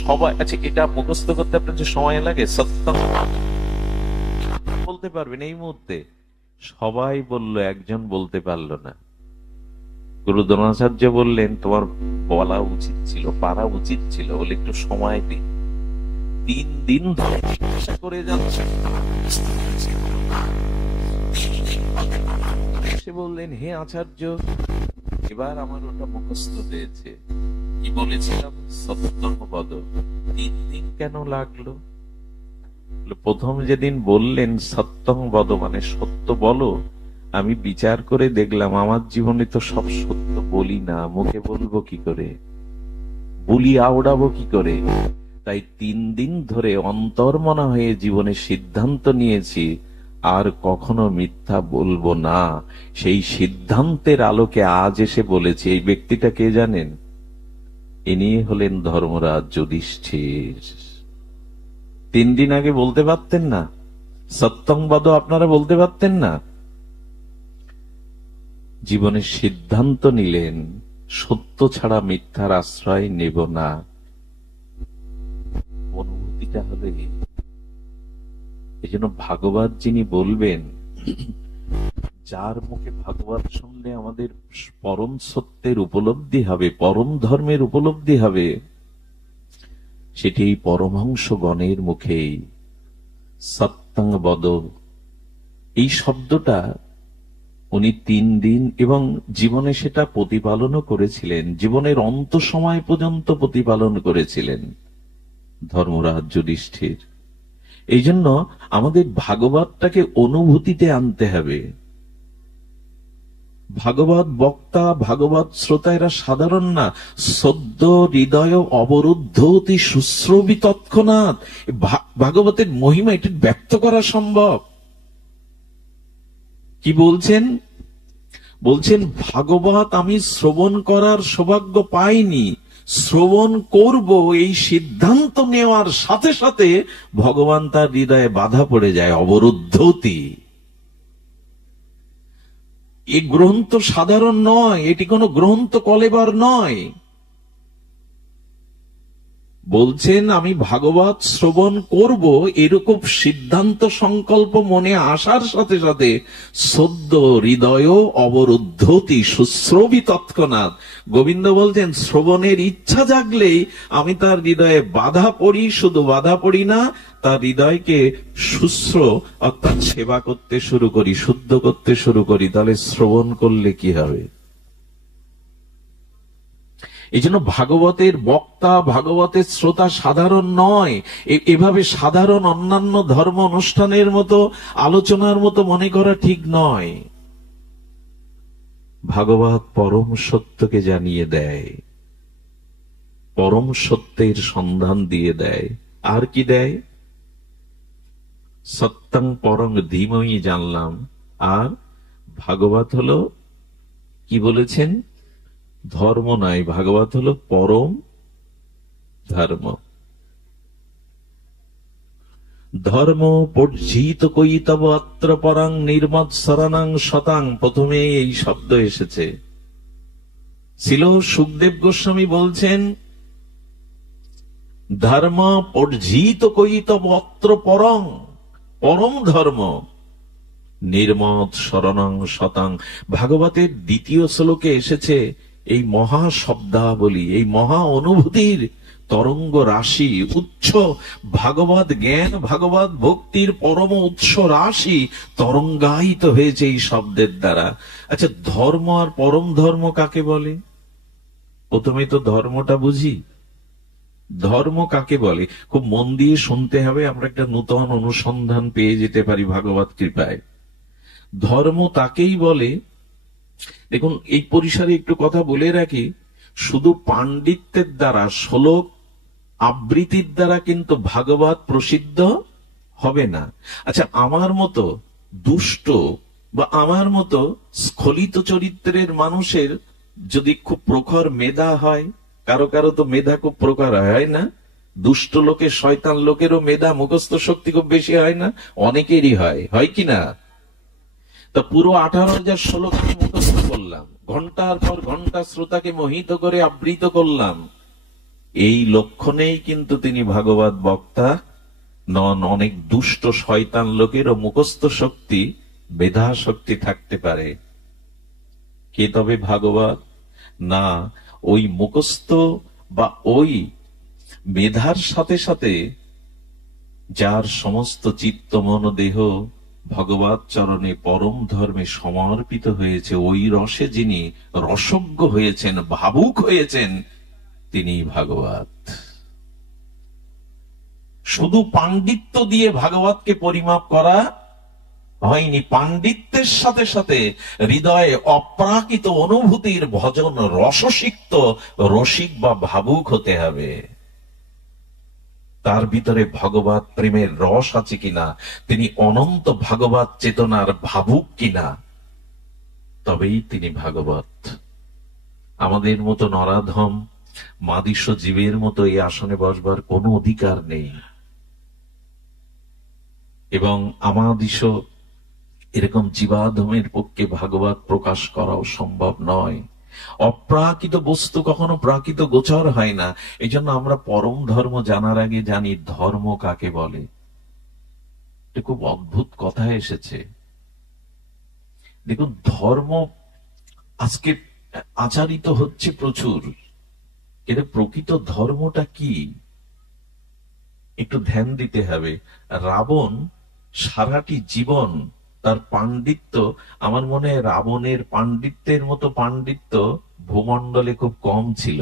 সবাই, আচ্ছা এটা মুখস্থ করতে আপনার যে সময় লাগে, সত্যম বলতে পারবেন এই মুহূর্তে? সবাই বলল, একজন বলতে পারলো না। গুরু দ্রোণাচার্য বললেন, তোমার বলা উচিত ছিল, পারা উচিত ছিল, বলে একটু সময় দিন। 3 দিন ধরে চেষ্টা করে যাচ্ছে। সে বললেন, হে আচার্য, এবার আমার ওটা মুখস্থ হয়েছে। কি বলেছিলাম? সত্যম বদ। 3 দিন কেন লাগলো? প্রথম যেদিন বললেন সত্যম বদ মানে সত্য বলো, আমি বিচার করে দেখলাম আমার জীবনে তো সব সত্য বলি না, মুখে বলবো কি করে, বলি আওড়াবো কি করে। তাই 3 দিন ধরে অন্তর্মনা হয়ে জীবনে সিদ্ধান্ত নিয়েছি আর কখনো মিথ্যা বলবো না। সেই সিদ্ধান্তের আলোকে আজ এসে বলেছি। এই ব্যক্তিটা কে জানেন? ইনি হলেন ধর্মরাজ যুধিষ্ঠির। 3 দিন আগে বলতে পারতেন না? সত্যংবাদ আপনারা বলতে পারতেন না? জীবনে সিদ্ধান্ত নিলেন, সত্য ছাড়া মিথ্যার আশ্রয় নেব না। অনুভূতিটা হলে এই জন্য ভাগবত যিনি বলবেন, যার মুখে ভাগবত শুনলে আমাদের পরম সত্যের উপলব্ধি হবে, পরম ধর্মের উপলব্ধি হবে, সেটি পরমহংস গণের মুখেই। সত্যং বদ, এই শব্দটা উনি 3 দিন এবং জীবনে সেটা প্রতিপালনও করেছিলেন, জীবনের অন্ত সময় পর্যন্ত প্রতিপালন করেছিলেন ধর্মরাজ যুধিষ্ঠির। এই জন্য আমাদের ভাগবতটাকে অনুভূতিতে আনতে হবে। ভাগবত বক্তা, ভাগবত শ্রোতা এরা সাধারণ না, সদ্য হৃদয় অবরুদ্ধ অতি শুশ্রবী তৎক্ষণাৎ। ভাগবতের মহিমা এটি ব্যক্ত করা সম্ভব। কি বলছেন? বলছেন, ভাগবত আমি শ্রবণ করার সৌভাগ্য পাইনি, শ্রবণ করব এই সিদ্ধান্ত নেওয়ার সাথে সাথে ভগবান তার হৃদয়ে বাধা পড়ে যায়, অবরুদ্ধতি। এই গ্রন্থ সাধারণ নয়, এটি কোনো গ্রন্থ কলেবার নয়। বলছেন আমি ভাগবত শ্রবণ করব, এরকম সিদ্ধান্ত সংকল্প মনে আসার সাথে সাথে সদ্য হৃদয় অবরুদ্ধতি শুশ্রবী তৎক্ষণাৎ। গোবিন্দ বলছেন, শ্রবণের ইচ্ছা জাগলেই আমি তার হৃদয়ে বাধা পড়ি, শুধু বাধা পড়ি না, তার হৃদয়কে শুশ্র অর্থাৎ সেবা করতে শুরু করি, শুদ্ধ করতে শুরু করি। তাহলে শ্রবণ করলে কি হবে? এই জন্য ভাগবতের বক্তা, ভাগবতের শ্রোতা সাধারণ নয়। এভাবে সাধারণ অন্যান্য ধর্ম অনুষ্ঠানের মতো, আলোচনার মতো মনে করা ঠিক নয়। ভাগবত পরম সত্যকে জানিয়ে দেয়, পরম সত্যের সন্ধান দিয়ে দেয়। আর কি দেয়? সত্যং পরং ধীমহি জানলাম। আর ভাগবত হলো, কি বলেছেন? ধর্ম নয়, ভাগবত হলো পরম ধর্ম। ধর্ম পর্জিত কৈতব অত্র পরাং নির্মৎ শরণাং শতাং। প্রথমে এই শব্দ এসেছে। ছিল সুখদেব গোস্বামী বলছেন, ধর্ম পর্জিত কৈতব অত্র পরং, পরম ধর্ম নির্মৎ শরণাং শতাং। ভাগবতের 2য় শ্লোকে এসেছে এই মহা শব্দাবলী, এই মহা অনুভূতির তরঙ্গ রাশি, উচ্চ ভাগবত জ্ঞান, ভাগবত ভক্তির পরম উৎস রাশি তরঙ্গায়িত হয়েছে এই শব্দের দ্বারা। আচ্ছা, ধর্ম আর পরম ধর্ম কাকে বলে? প্রথমে তো ধর্মটা বুঝি। ধর্ম কাকে বলে খুব মন দিয়ে শুনতে হবে, আমরা একটা নূতন অনুসন্ধান পেয়ে যেতে পারি ভাগবত কৃপায়। ধর্ম তাকেই বলে, দেখুন এই পরিসরে একটু কথা বলে রাখি, শুধু পাণ্ডিত্যের দ্বারা, শ্লোক আবৃত্তির দ্বারা কিন্তু ভাগবত প্রসিদ্ধ হবে না। আচ্ছা, আমার মতো দুষ্ট বা আমার মতো স্খলিত চরিত্রের মানুষের যদি খুব প্রখর মেধা হয়, কারো কারো তো মেধা খুব প্রখর হয় না, দুষ্ট লোকের, শয়তান লোকেরও মেধা, মুখস্থ শক্তি খুব বেশি হয় না, অনেকেরই হয়, হয় কি না? তা পুরো 18,000 শ্লোক আমি মুখস্থ করলাম, ঘন্টার পর ঘন্টা শ্রোতাকে মোহিত করে আবৃত করলাম, এই লক্ষণেই কিন্তু তিনি ভাগবত বক্তা নন। অনেক দুষ্ট শয়তান লোকেরও মুখস্থ শক্তি, মেধা শক্তি থাকতে পারে। কে তবে ভাগবত? না, ওই মুখস্থ বা ওই মেধার সাথে সাথে যার সমস্ত চিত্ত মন দেহ ভগবত চরণে পরম ধর্মে সমর্পিত হয়েছে, ওই রসে যিনি রসজ্ঞ হয়েছেন, ভাবুক হয়েছেন, তিনি ভাগবত। শুধু পাণ্ডিত্য দিয়ে ভাগবতকে পরিমাপ করা হয়নি, পাণ্ডিত্যের সাথে সাথে হৃদয়ে অপ্রাকৃত অনুভূতির ভজন রসসিক্ত রসিক বা ভাবুক হতে হবে। তার ভিতরে ভগবত প্রেমের রস আছে কিনা, তিনি অনন্ত ভাগবত চেতনার ভাবুক কিনা, তবেই তিনি ভাগবত। আমাদের মতো নরাধম মাদিস জীবের মতো এই আসনে বসবার কোনো অধিকার নেই, এবং আমাদিস এরকম জীবাধমের পক্ষে ভাগবত প্রকাশ করাও সম্ভব নয়। অপ্রাকৃত বস্তু কখনো প্রাকৃত গোচর হয় না। এই জন্য আমরা পরম ধর্ম জানার আগে জানি ধর্ম কাকে বলে। এটা খুব অদ্ভুত কথা এসেছে। দেখুন, ধর্ম আজকে আচারিত হচ্ছে প্রচুর, এর প্রকৃত ধর্মটা কি একটু ধ্যান দিতে হবে। রাবণ সারাটি জীবন তার পাণ্ডিত্য, আমার মনে হয় রাবণের পাণ্ডিত্যের মতো পাণ্ডিত্য ভূমণ্ডলে খুব কম ছিল।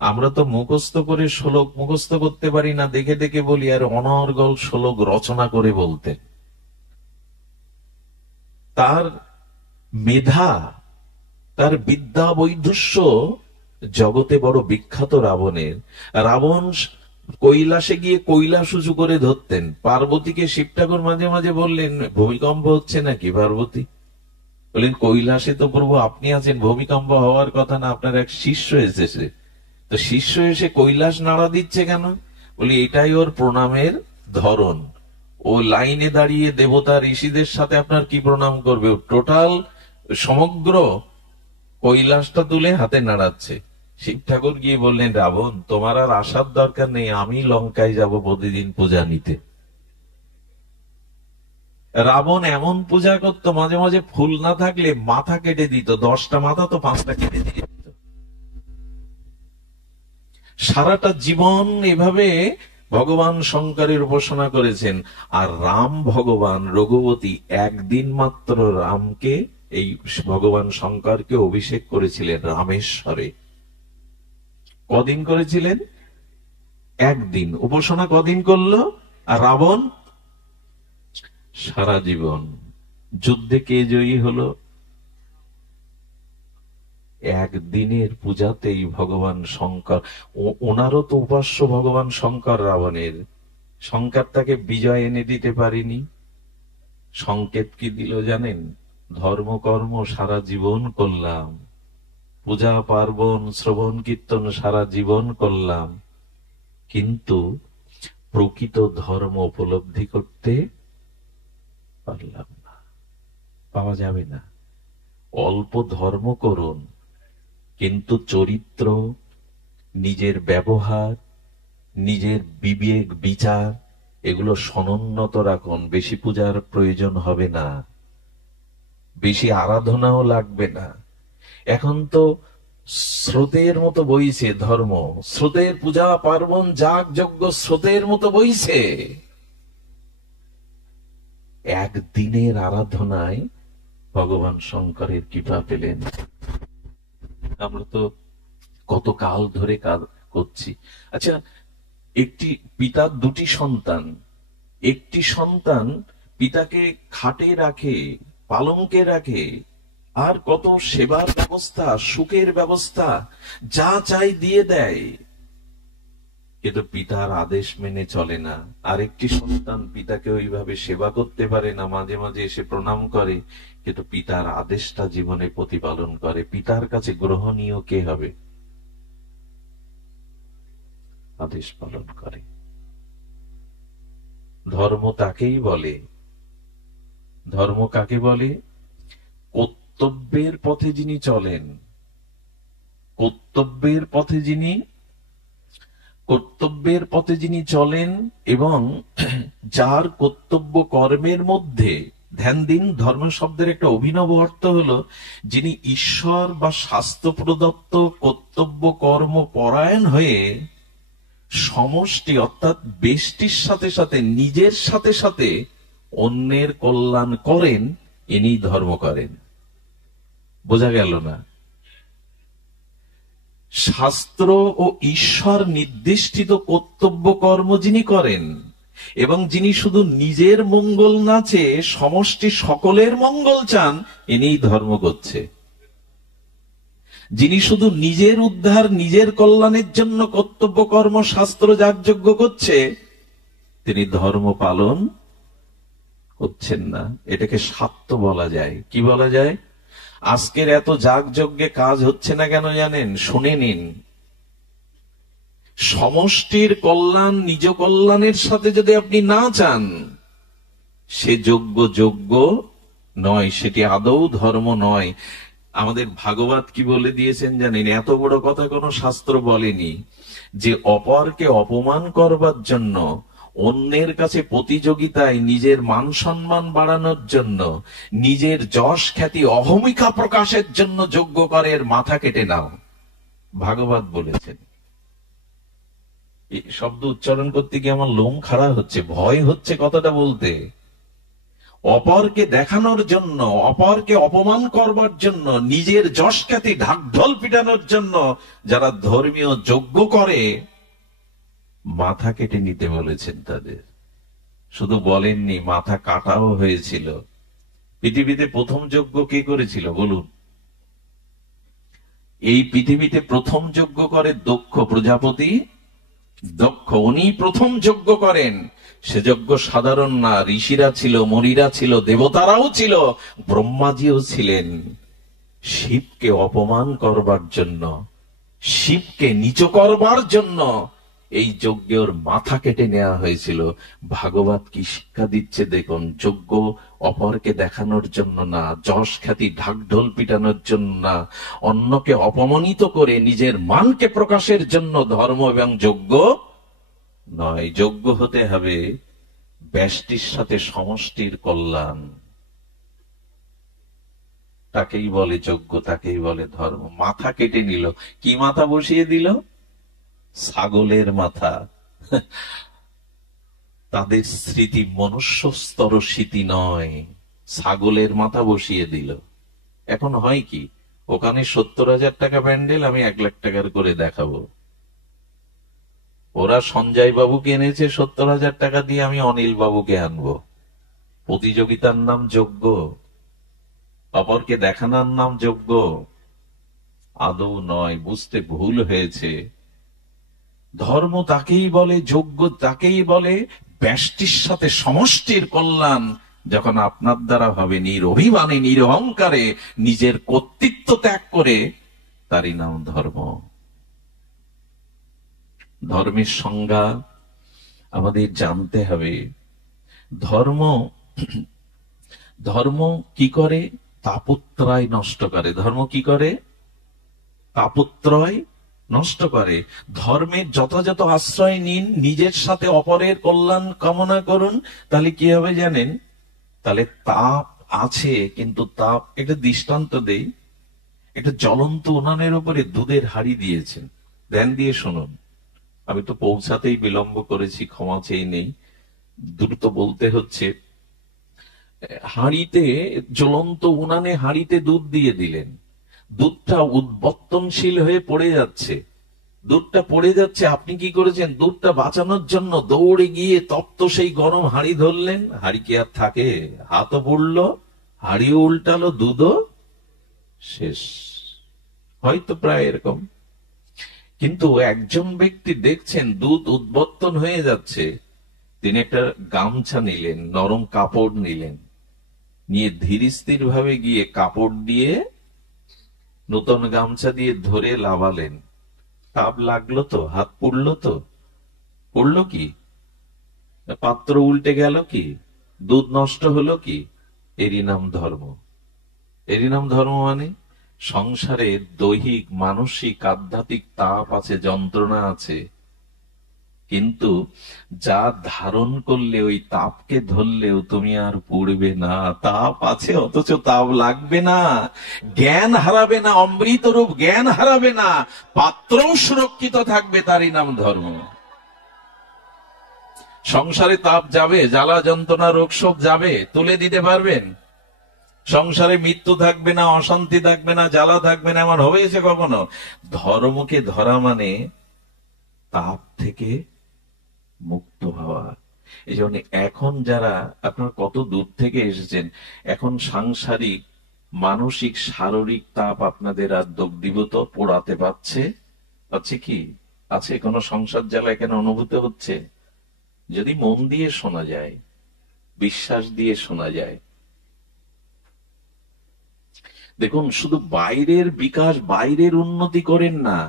আমরা তো মুখস্থ করে শ্লোক মুখস্থ করতে পারি না, দেখে দেখে বলি, আর অনর্গল শ্লোক রচনা করে বলতেন। তার মেধা, তার বিদ্যা বৈদুষ্য জগতে বড় বিখ্যাত রাবণের। রাবণ কৈলাসে গিয়ে কৈলাস উঁচু করে ধরতেন। পার্বতীকে শিব ঠাকুর মাঝে মাঝে বললেন, ভূমিকম্প হচ্ছে নাকি পার্বতী? বললেন, কৈলাসে তো প্রভু আপনি আছেন, ভূমিকম্প হওয়ার কথা না, আপনার এক শিষ্য এসেছে। তো শিষ্য এসে কৈলাস নাড়া দিচ্ছে কেন? বলি, এটাই ওর প্রণামের ধরন। ও লাইনে দাঁড়িয়ে দেবতা ঋষিদের সাথে আপনার কি প্রণাম করবে? টোটাল সমগ্র কৈলাসটা তুলে হাতে নাড়াচ্ছে। শিব ঠাকুর গিয়ে বললেন, রাবণ তোমার আর আসার দরকার নেই, আমি লঙ্কায় যাব প্রতিদিন পূজা নিতে। রাবণ এমন পূজা করতো, মাঝে মাঝে ফুল না থাকলে মাথা কেটে দিত, 10টা মাথা তো 5টা কেটে দিয়ে দিত। সারাটা জীবন এভাবে ভগবান শঙ্করের উপাসনা করেছেন। আর রাম ভগবান রঘুপতি একদিন মাত্র রামকে, এই ভগবান শঙ্করকে অভিষেক করেছিলেন রামেশ্বরে। কদিন করেছিলেন? একদিন। উপাসনা কদিন করলো? আর রাবণ সারা জীবন। যুদ্ধে কে জয়ী হলো? একদিনের পূজাতেই ভগবান শঙ্কর, ওনারও তো উপাস্য ভগবান শঙ্কর রাবণের। শঙ্কর তাকে বিজয় এনে দিতে পারেনি। সংকেত কি দিল জানেন? ধর্মকর্ম সারা জীবন করলাম, পূজা পার্বণ শ্রবণ কীর্তন সারা জীবন করলাম, কিন্তু প্রকৃত ধর্ম উপলব্ধি করতে পারলাম না, পাওয়া যাবে না। অল্প ধর্ম করুন, কিন্তু চরিত্র, নিজের ব্যবহার, নিজের বিবেক বিচার এগুলো সনুন্নত রাখুন। বেশি পূজার প্রয়োজন হবে না, বেশি আরাধনাও লাগবে না। এখন তো স্রোতের মতো বইছে ধর্ম, স্রোতের পূজা পার্বণ যাগ যজ্ঞ স্রোতের মতো বইছে। একদিনের আরাধনায় ভগবান শঙ্করের কৃপা পেলেন। আমরা তো কত কাল ধরে কাজ করছি। আচ্ছা, একটি পিতার দুটি সন্তান, একটি সন্তান পিতাকে খাটে রাখে, পালঙ্কে রাখে, আর কত সেবার ব্যবস্থা, সুখের ব্যবস্থা, যা চাই দিয়ে দেয়, কিন্তু পিতার আদেশ মেনে চলে না। আরেকটি সন্তান পিতাকে ওইভাবে সেবা করতে পারে না, মাঝে মাঝে এসে প্রণাম করে, কিন্তু পিতার আদেশটা জীবনে প্রতিপালন করে। পিতার কাছে গ্রহণীয় কে হবে? আদেশ পালন করে। ধর্ম তাকেই বলে, ধর্ম কাকে বলে? কর্তব্যের পথে যিনি চলেন, কর্তব্যের পথে যিনি কর্তব্যের পথে যিনি চলেন এবং যার কর্তব্য কর্মের মধ্যে ধ্যান দিন, ধর্ম শব্দের একটা অভিনব অর্থ হলো যিনি ঈশ্বর বা শাস্ত্র প্রদত্ত কর্তব্য কর্ম পরায়ণ হয়ে সমষ্টি অর্থাৎ বেষ্টির সাথে সাথে নিজের সাথে সাথে অন্যের কল্যাণ করেন, ইনি ধর্ম করেন। বোঝা গেল না? শাস্ত্র ও ঈশ্বর নির্দিষ্ট কর্তব্য কর্ম যিনি করেন এবং যিনি শুধু নিজের মঙ্গল না চেয়ে সমষ্টি সকলের মঙ্গল চান, ইনি ধর্ম করছে। যিনি শুধু নিজের উদ্ধার নিজের কল্যাণের জন্য কর্তব্য কর্ম শাস্ত্র যাগযজ্ঞ করছে, তিনি ধর্ম পালন করছেন না। এটাকে স্বার্থ বলা যায়। কি বলা যায়? আজকের এত যাগযজ্ঞে কাজ হচ্ছে না কেন জানেন? শুনে নিন। সমষ্টির কল্যাণ নিজ কল্যাণের সাথে যদি আপনি না চান, সে যোগ্য নয়, সেটি আদৌ ধর্ম নয়। আমাদের ভাগবত কি বলে দিয়েছেন জানেন? এত বড় কথা কোনো শাস্ত্র বলেনি যে অপরকে অপমান করবার জন্য, অন্যের কাছে প্রতিযোগিতায় নিজের মান সম্মান বাড়ানোর জন্য, নিজের যশ খ্যাতি অহমিকা প্রকাশের জন্য যজ্ঞ করে এর মাথা কেটে নাও, ভাগবত বলেছেন। এই শব্দ উচ্চারণ করতে গিয়ে আমার লোম খাড়া হচ্ছে, ভয় হচ্ছে কথাটা বলতে। অপরকে দেখানোর জন্য, অপরকে অপমান করবার জন্য, নিজের যশ খ্যাতি ঢাকঢোল পিটানোর জন্য যারা ধর্মীয় যজ্ঞ করে, মাথা কেটে নিতে বলেছেন তাদের। শুধু বলেননি, মাথা কাটাও হয়েছিল। পৃথিবীতে প্রথম যজ্ঞ কে করেছিল বলুন? এই পৃথিবীতে প্রথম যজ্ঞ করে দক্ষ প্রজাপতি। দক্ষ, উনি প্রথম যজ্ঞ করেন। সে যজ্ঞ সাধারণ না, ঋষিরা ছিল, মণিরা ছিল, দেবতারাও ছিল, ব্রহ্মাজিও ছিলেন। শিবকে অপমান করবার জন্য, শিবকে নিচ করবার জন্য এই যজ্ঞের মাথা কেটে নেওয়া হয়েছিল। ভাগবত কি শিক্ষা দিচ্ছে দেখুন। যজ্ঞ অপরকে দেখানোর জন্য না, যশ খ্যাতি ঢাকঢোল পিটানোর জন্য না, অন্যকে অপমানিত করে নিজের মানকে প্রকাশের জন্য ধর্ম এবং যজ্ঞ নয়। যজ্ঞ হতে হবে ব্যষ্টির সাথে সমষ্টির কল্যাণ। তাকেই বলে যজ্ঞ, তাকেই বলে ধর্ম। মাথা কেটে নিল। কি মাথা বসিয়ে দিল? ছাগলের মাথা। তাদের স্মৃতি মনুষ্য স্তর স্মৃতি নয়, ছাগলের মাথা বসিয়ে দিল। এখন হয় কি, ওখানে 70,000 টাকা প্যান্ডেল, আমি 1 লাখ টাকার করে দেখাবো। ওরা সঞ্জয় বাবুকে এনেছে 70,000 টাকা দিয়ে, আমি অনিল বাবুকে আনবো। প্রতিযোগিতার নাম যজ্ঞ, অপরকে দেখানোর নাম যজ্ঞ আদৌ নয়। বুঝতে ভুল হয়েছে। ধর্ম তাকেই বলে, যজ্ঞ তাকেই বলে ব্যষ্টির সাথে সমষ্টির কল্যাণ যখন আপনার দ্বারা হবে, নিরভিমানে নিরহংকারে নিজের কর্তৃত্ব ত্যাগ করে, তারই নাম ধর্ম। ধর্মের সংজ্ঞা আমাদের জানতে হবে। ধর্ম ধর্ম কি করে? তাপত্রয় নষ্ট করে। ধর্ম কি করে? তাপত্রয় নষ্ট করে। ধর্মের যথাযথ আশ্রয় নিন, নিজের সাথে অপরের কল্যাণ কামনা করুন, তাহলে কি হবে জানেন? তাহলে তাপ আছে, কিন্তু তাপ, একটা দৃষ্টান্ত দেই। একটা জ্বলন্ত উনানের উপরে দুধের হাড়ি দিয়েছেন। ধ্যান দিয়ে শুনুন। আমি তো পৌঁছাতেই বিলম্ব করেছি, ক্ষমা চেয়ে নেই, দ্রুত বলতে হচ্ছে। হাঁড়িতে, জ্বলন্ত উনানে হাঁড়িতে দুধ দিয়ে দিলেন। দুধটা উদ্বর্তনশীল হয়ে পড়ে যাচ্ছে। দুধটা পড়ে যাচ্ছে, আপনি কি করেছেন? দুধটা বাঁচানোর জন্য দৌড়ে গিয়ে তপ্ত সেই গরম হাঁড়ি ধরলেন। হাঁড়ি কি আর থাকে? হাতও পড়লো, হাঁড়িও উল্টালো, দুধও শেষ। হয়তো প্রায় এরকম। কিন্তু একজন ব্যক্তি দেখছেন দুধ উদ্বর্তন হয়ে যাচ্ছে, তিনি একটা গামছা নিলেন, নরম কাপড় নিলেন, নিয়ে ধীরস্থির ভাবে গিয়ে কাপড় দিয়ে, নতুন গামছা দিয়ে ধরে লাভালেন। তাপ লাগলো তো? হাত পুড়লো তো? পড়লো কি? পাত্র উল্টে গেল কি? দুধ নষ্ট হলো কি? এরই নাম ধর্ম। এরই নাম ধর্ম। মানে সংসারে দৈহিক, মানসিক, আধ্যাত্মিক তাপ আছে, যন্ত্রণা আছে, কিন্তু যা ধারণ করলে ওই তাপকে ধরলেও তুমি আর পুড়বে না। তাপ আছে অথচ তাপ লাগবে না, জ্ঞান হারাবে না, অমৃতরূপ জ্ঞান হারাবে না, পাত্রও সুরক্ষিত থাকবে, তারই নাম ধর্ম। সংসারে তাপ যাবে, জ্বালা যন্ত্রণা রোগ শোক যাবে, তুলে দিতে পারবেন? সংসারে মৃত্যু থাকবে না, অশান্তি থাকবে না, জ্বালা থাকবে না, এমন হয়েছে কখনো? ধর্মকে ধরা মানে তাপ থেকে মুক্ত হওয়া। এই জন্য এখন যারা, আপনার কত দূর থেকে এসেছেন, এখন সাংসারিক মানসিক শারীরিক তাপ আপনাদের আর দগ্ধীভূত পোড়াতে পাচ্ছে কি? আছে কোন সংসার জ্বালা এখানে অনুভূত হচ্ছে? যদি মন দিয়ে শোনা যায়, বিশ্বাস দিয়ে শোনা যায়। দেখুন, শুধু বাইরের বিকাশ, বাইরের উন্নতি করেন না।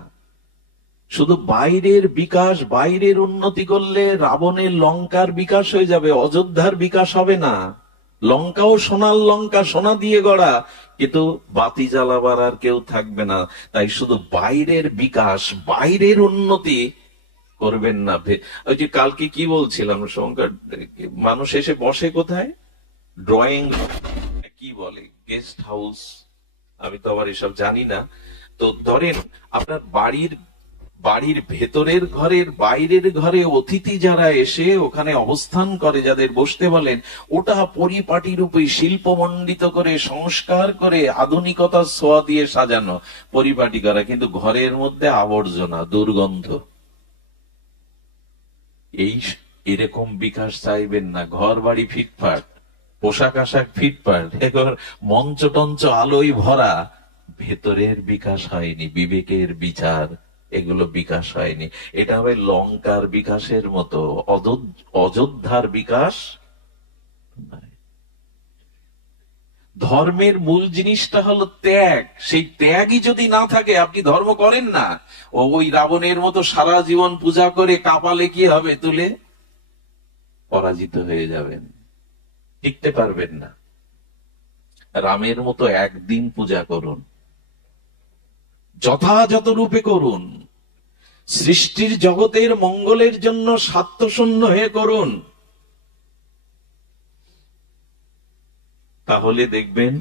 শুধু বাইরের বিকাশ, বাইরের উন্নতি করলে রাবণের লঙ্কার বিকাশ হয়ে যাবে, অযোধ্যার বিকাশ হবে না। লঙ্কাও সোনার লঙ্কা, সোনা দিয়ে গড়া, কিন্তু বাতি জ্বালাবার আর কেউ থাকবে না। তাই শুধু বাইরের বিকাশ, বাইরের উন্নতি করবেন না। ওই যে কালকে কি বলছিলাম, শঙ্কর, মানুষ এসে বসে কোথায়? ড্রয়িং, কি বলে, গেস্ট হাউস, আমি তো আবার এসব জানি না। তো ধরেন আপনার বাড়ির ভেতরের ঘরের বাইরের ঘরে অতিথি যারা এসে ওখানে অবস্থান করে, যাদের বসতে বলেন, ওটা পরিপাটি রূপে শিল্পমণ্ডিত করে, সংস্কার করে, আধুনিকতার ছোঁয়া দিয়ে সাজানো, পরিপাটি করা, কিন্তু ঘরের মধ্যে আবর্জনা, দুর্গন্ধ। এরকম বিকাশ চাইবেন না। ঘর বাড়ি ফিটফাট, পোশাক আশাক ফিটফাট, এবার মঞ্চ টঞ্চ আলোয় ভরা, ভেতরের বিকাশ হয়নি, বিবেকের বিচার, এগুলো বিকাশ হয়নি। এটা হবে লঙ্কার বিকাশের মতো, অযোধ্যার বিকাশ। ধর্মের মূল জিনিসটা হলো ত্যাগ। সেই ত্যাগই যদি না থাকে, আপনি ধর্ম করেন না। ওই রাবণের মতো সারা জীবন পূজা করে কাপালে কি হবে? তুলে পরাজিত হয়ে যাবেন, টিকতে পারবেন না। রামের মতো একদিন পূজা করুন, যথাযথ রূপে করুন, সৃষ্টির জগতের মঙ্গলের জন্য স্বার্থশূন্য হয়ে করুন। তাহলে দেখবেন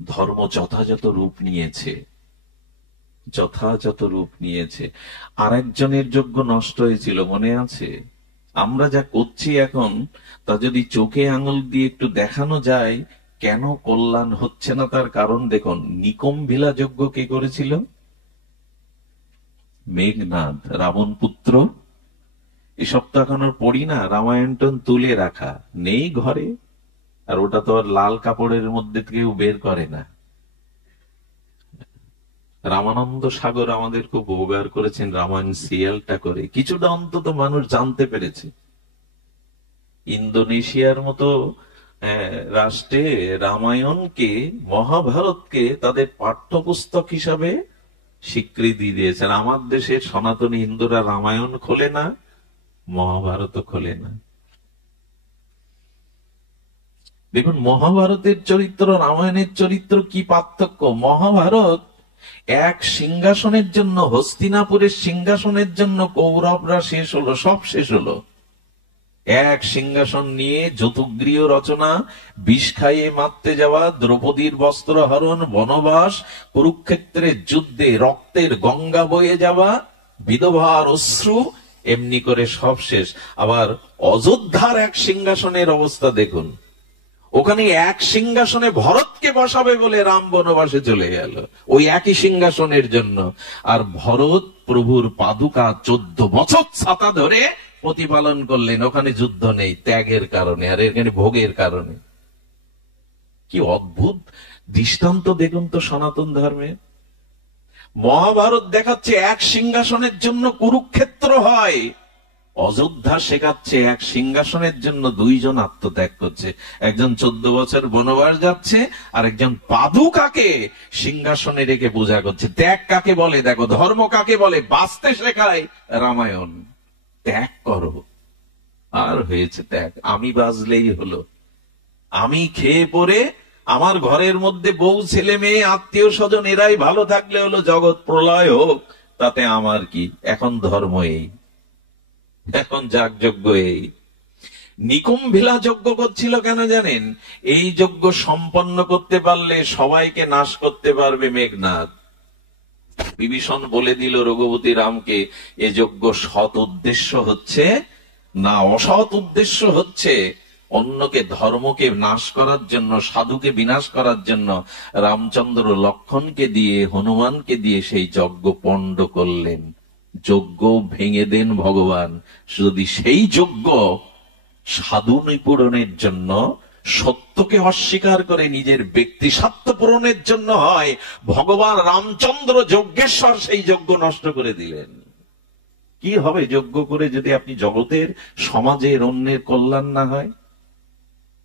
ধর্ম যথাযথ রূপ নিয়েছে, যথাযথ রূপ নিয়েছে। আরেকজনের যজ্ঞ নষ্ট হয়েছিল, মনে আছে? আমরা যা করছি এখন, তা যদি চোখে আঙুল দিয়ে একটু দেখানো যায় কেন কল্যাণ হচ্ছে না, তার কারণ দেখুন। নিকম্ভিলা যজ্ঞ কে করেছিল? মেঘনাদ, রাবণ পুত্র। এসব তো এখন আর পড়ি না, রামায়ণ তুলে রাখা নেই ঘরে। আর ওটা তো আর লাল কাপড়ের মধ্যে কেউ বের করে না। রামানন্দ সাগর আমাদের খুব উপকার করেছেন রামায়ণ সিরিয়ালটা করে, কিছুটা অন্তত মানুষ জানতে পেরেছে। ইন্দোনেশিয়ার মতো রাষ্ট্রে রামায়ণকে, মহাভারতকে তাদের পাঠ্যপুস্তক হিসাবে স্বীকৃতি দিয়েছেন। আমার দেশের সনাতনী হিন্দুরা রামায়ণ খোলে না, মহাভারত খোলে না। দেখুন, মহাভারতের চরিত্র, রামায়ণের চরিত্র কি পার্থক্য। মহাভারত এক সিংহাসনের জন্য, হস্তিনাপুরের সিংহাসনের জন্য কৌরবরা শেষ হলো, সব শেষ হলো। এক সিংহাসন নিয়ে যতুগৃহ রচনা, বিষ খাইয়ে মারতে যাওয়া, দ্রৌপদীর বস্ত্র হরণ, বনবাস, কুরুক্ষেত্রের যুদ্ধে রক্তের গঙ্গা বয়ে যাওয়া, বিধবার অশ্রু, এমনি করে সব শেষ। আবার অযোধ্যার এক সিংহাসনের অবস্থা দেখুন। ওখানে এক সিংহাসনে ভরতকে বসাবে বলে রাম বনবাসে চলে গেল, ওই একই সিংহাসনের জন্য। আর ভরত প্রভুর পাদুকা 14 বছর ছাতা ধরে প্রতিপালন করলেন। ওখানে যুদ্ধ নেই, ত্যাগের কারণে, আর এখানে ভোগের কারণে। কি অদ্ভুত দৃষ্টান্ত দেখুন তো সনাতন ধর্মে। মহাভারত দেখাচ্ছে এক সিংহাসনের জন্য কুরুক্ষেত্র হয়, অযোধ্যা শেখাচ্ছে এক সিংহাসনের জন্য 2 জন আত্মত্যাগ করছে। একজন 14 বছর বনবাস যাচ্ছে, আর একজন পাদুকাকে সিংহাসনে রেখে পূজা করছে। ত্যাগ কাকে বলে দেখো, ধর্ম কাকে বলে, বাঁচতে শেখায় রামায়ণ। ত্যাগ করো। আর হয়েছে ত্যাগ, আমি বাঁচলেই হলো, আমি খেয়ে পরে আমার ঘরের মধ্যে বউ ছেলে মেয়ে আত্মীয় স্বজন এরাই ভালো থাকলে হলো, জগৎ প্রলয় হোক তাতে আমার কি। এখন ধর্ম এই, এখন যাগযজ্ঞ এই নিকুম্ভিলা যজ্ঞ করছিল কেন জানেন? এই যজ্ঞ সম্পন্ন করতে পারলে সবাইকে নাশ করতে পারবে মেঘনাদ। বিভীষণ বলে দিল রঘুপতি রামকে, এ যজ্ঞ সৎ উদ্দেশ্য হচ্ছে না অসৎ উদ্দেশ্য হচ্ছে, অন্যকে ধর্মকে নাশ করার জন্য, সাধুকে বিনাশ করার জন্য রামচন্দ্র লক্ষণকে দিয়ে, হনুমানকে দিয়ে সেই যজ্ঞ পণ্ড করলেন। যজ্ঞ ভেঙে দেন ভগবান। যদি সেই যজ্ঞ সাধু নিপূরণের জন্য, সত্যকে অস্বীকার করে নিজের ব্যক্তি স্বার্থ পূরণের জন্য হয়, ভগবান রামচন্দ্র যজ্ঞেশ্বর সেই যজ্ঞ নষ্ট করে দিলেন। কি হবে যজ্ঞ করে যদি আপনি জগতের, সমাজের, অন্যের কল্যাণ না হয়?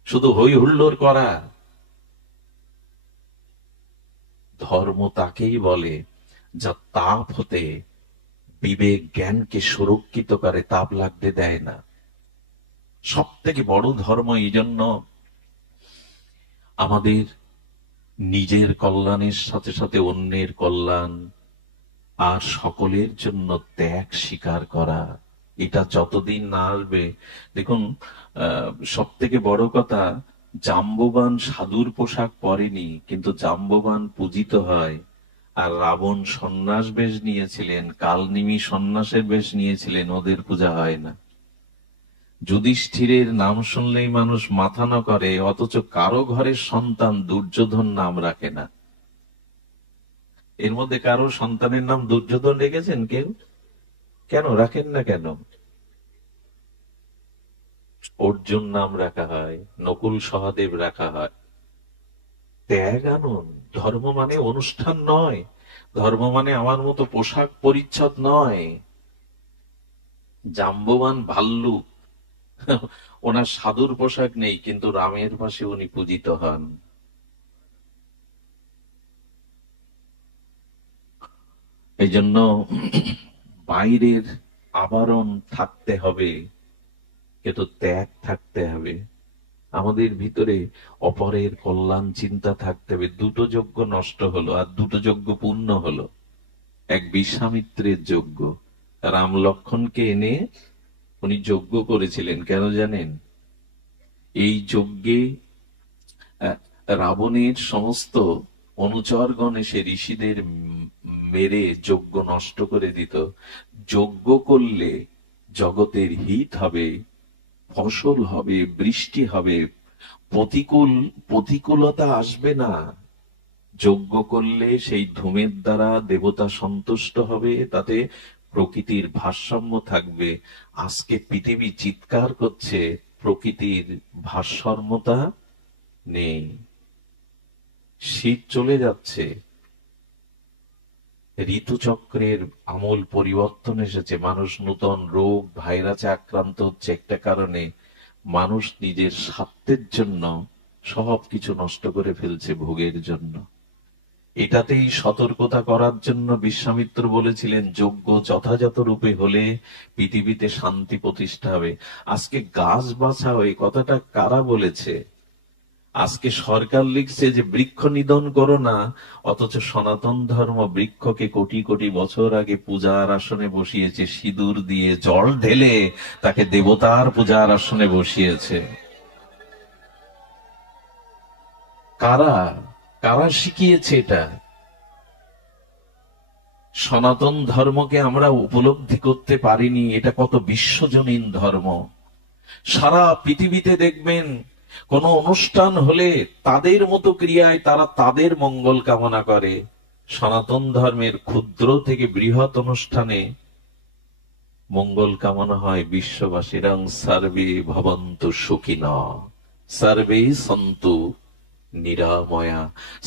শুধু হই হুল্লোড় করা। ধর্ম তাকেই বলে যা তাপ হতে বিবেক জ্ঞানকে সুরক্ষিত করে, তাপ লাগতে দেয় না। সব থেকে বড় ধর্ম এই জন্য আমাদের নিজের কল্যাণের সাথে সাথে অন্যের কল্যাণ আর সকলের জন্য ত্যাগ স্বীকার করা। এটা যতদিন না আসবে, দেখুন সব থেকে বড় কথা, জাম্ববান সাধুর পোশাক পরেনি, কিন্তু জাম্ববান পূজিত হয়। আর রাবণ সন্ন্যাস বেশ নিয়েছিলেন, কালনিমি সন্ন্যাসের বেশ নিয়েছিলেন, ওদের পূজা হয় না। যুধিষ্ঠিরের নাম শুনলেই মানুষ মাথা নত করে, অথচ কারো ঘরের সন্তান দুর্যোধন নাম রাখে না। এর মধ্যে কারো সন্তানের নাম দুর্যোধন রেখেছেন কেউ? কেন রাখেন না? কেন? অর্জুন নাম রাখা হয়, নকুল সহদেব রাখা হয়। ত্যাগ আনুন। ধর্ম মানে অনুষ্ঠান নয়, ধর্ম মানে আমার মতো পোশাক পরিচ্ছদ নয়। জাম্ববান ভাল্লুক, ওনার সাধুর পোশাক নেই, কিন্তু রামের পাশে উনি পূজিত হন। এই জন্য বাইরের আবরণ থাকতে হবে, কিন্তু ত্যাগ থাকতে হবে। আমাদের ভিতরে অপরের কল্যাণ চিন্তা থাকতে হবে। দুটো যজ্ঞ নষ্ট হলো, আর দুটো যজ্ঞ পূর্ণ হলো। এক বিশ্বামিত্রের যজ্ঞ, রাম লক্ষণকে এনে উনি যজ্ঞ করেছিলেন। কেন জানেন? এই যজ্ঞে রাবণের সমস্ত অনুচরগণ এসে ঋষিদের মেরে যজ্ঞ নষ্ট করে দিত। যজ্ঞ করলে জগতের হিত হবে, ফসল হবে, বৃষ্টি হবে, প্রতিকূলতা আসবে না। যজ্ঞ করলে সেই ধূমের দ্বারা দেবতা সন্তুষ্ট হবে, তাতে প্রকৃতির ভারসাম্য থাকবে। আজকে পৃথিবী চিৎকার করছে, প্রকৃতির ভারসাম্যতা নেই, শীত চলে যাচ্ছে, ঋতুচক্রের আমূল পরিবর্তন এসেছে, মানুষ নূতন রোগ ভাইরাসে আক্রান্ত হচ্ছে। একটা কারণে মানুষ নিজের স্বার্থের জন্য সবকিছু নষ্ট করে ফেলছে ভোগের জন্য। এটাতেই সতর্কতা করার জন্য বিশ্বামিত্র বলেছিলেন, যজ্ঞ যথাযথ রূপে হলে পৃথিবীতে শান্তি প্রতিষ্ঠা হবে। আজকে গাছ বাঁচাও, এই কথাটা কারা বলেছে? আজকে সরকার লিখছে যে বৃক্ষ নিধন করো না, অথচ সনাতন ধর্ম বৃক্ষকে কোটি কোটি বছর আগে পূজার আসনে বসিয়েছে, সিঁদুর দিয়ে জল ঢেলে তাকে দেবতার পূজার আসনে বসিয়েছে। কারা কারা শিখিয়েছে এটা? সনাতন ধর্মকে আমরা উপলব্ধি করতে পারিনি, এটা কত বিশ্বজনীন ধর্ম। সারা পৃথিবীতে দেখবেন কোন অনুষ্ঠান হলে তাদের মতো ক্রিয়ায় তারা তাদের মঙ্গল কামনা করে। সনাতন ধর্মের ক্ষুদ্র থেকে বৃহৎ অনুষ্ঠানে মঙ্গল কামনা হয় বিশ্ববাসীর। সর্বে ভবন্তু সুখিনঃ, সর্বে সন্তু নিরাময়া,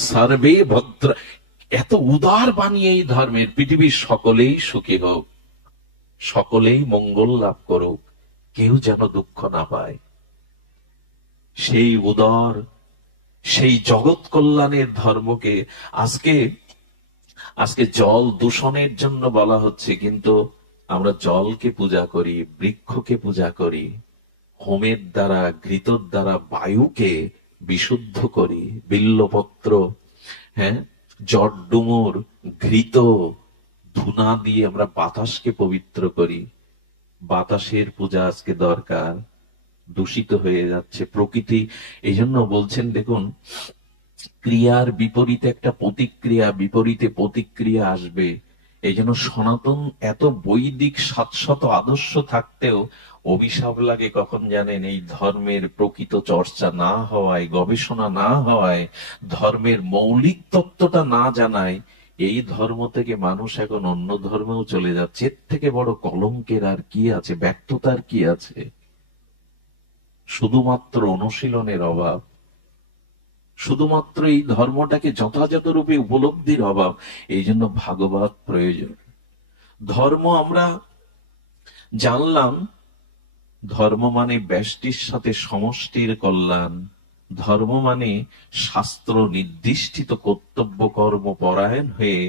সর্বে ভদ্র। এত উদার বাণী এই ধর্মের। পৃথিবীর সকলেই সুখী হোক, সকলেই মঙ্গল লাভ করুক, কেউ যেন দুঃখ না পায়। সেই উদার, সেই জগৎ কল্যাণের ধর্মকে আজকে জল দূষণের জন্য বলা হচ্ছে, কিন্তু আমরা জলকে পূজা করি, বৃক্ষকে পূজা করি, হোমের দ্বারা, ঘৃতর দ্বারা বায়ুকে বিশুদ্ধ করি, বিল্লপত্র, হ্যাঁ, জটডুমুর, ঘৃত, ধুনা দিয়ে আমরা বাতাসকে পবিত্র করি। বাতাসের পূজা আজকে দরকার, দূষিত হয়ে যাচ্ছে প্রকৃতি। এই জন্য বলছেন, দেখুন, ক্রিয়ার বিপরীতে একটা প্রতিক্রিয়া, বিপরীতে প্রতিক্রিয়া আসবে। এই জন্য সনাতন এত বৈদিক শাশ্বত আদর্শ থাকতেও অভিশাপ লাগে কখন জানেন? এই ধর্মের প্রকৃত চর্চা না হওয়ায়, গবেষণা না হওয়ায়, ধর্মের মৌলিক তত্ত্বটা না জানায়। এই ধর্ম থেকে মানুষ এখন অন্য ধর্মেও চলে যাচ্ছে। এর থেকে বড় কলঙ্কের আর কি আছে, ব্যর্থতার কি আছে? শুধুমাত্র অনুশীলনের অভাব, শুধুমাত্র এই ধর্মটাকে যথাযথ রূপে উপলব্ধির অভাব। এই জন্য ভাগবত প্রয়োজন। ধর্ম আমরা জানলাম, ধর্ম মানে ব্যষ্টির সাথে সমষ্টির কল্যাণ। ধর্ম মানে শাস্ত্র নির্দিষ্টিত কর্তব্য কর্ম পরায়ণ হয়ে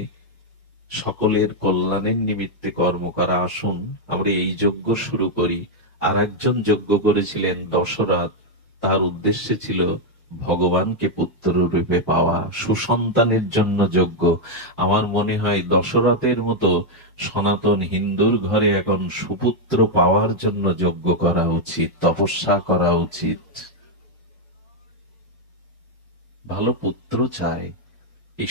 সকলের কল্যাণের নিমিত্তে কর্ম করা। আসুন আমরা এই যজ্ঞ শুরু করি। আর একজন যজ্ঞ করেছিলেন দশরথ, তার উদ্দেশ্য ছিল ভগবানকে পুত্র রূপে পাওয়া, সুসন্তানের জন্য যজ্ঞ। আমার মনে হয় দশরথের মতো সনাতন হিন্দুর ঘরে এখন সুপুত্র পাওয়ার জন্য যজ্ঞ করা উচিত, তপস্যা করা উচিত। ভালো পুত্র চায়। এই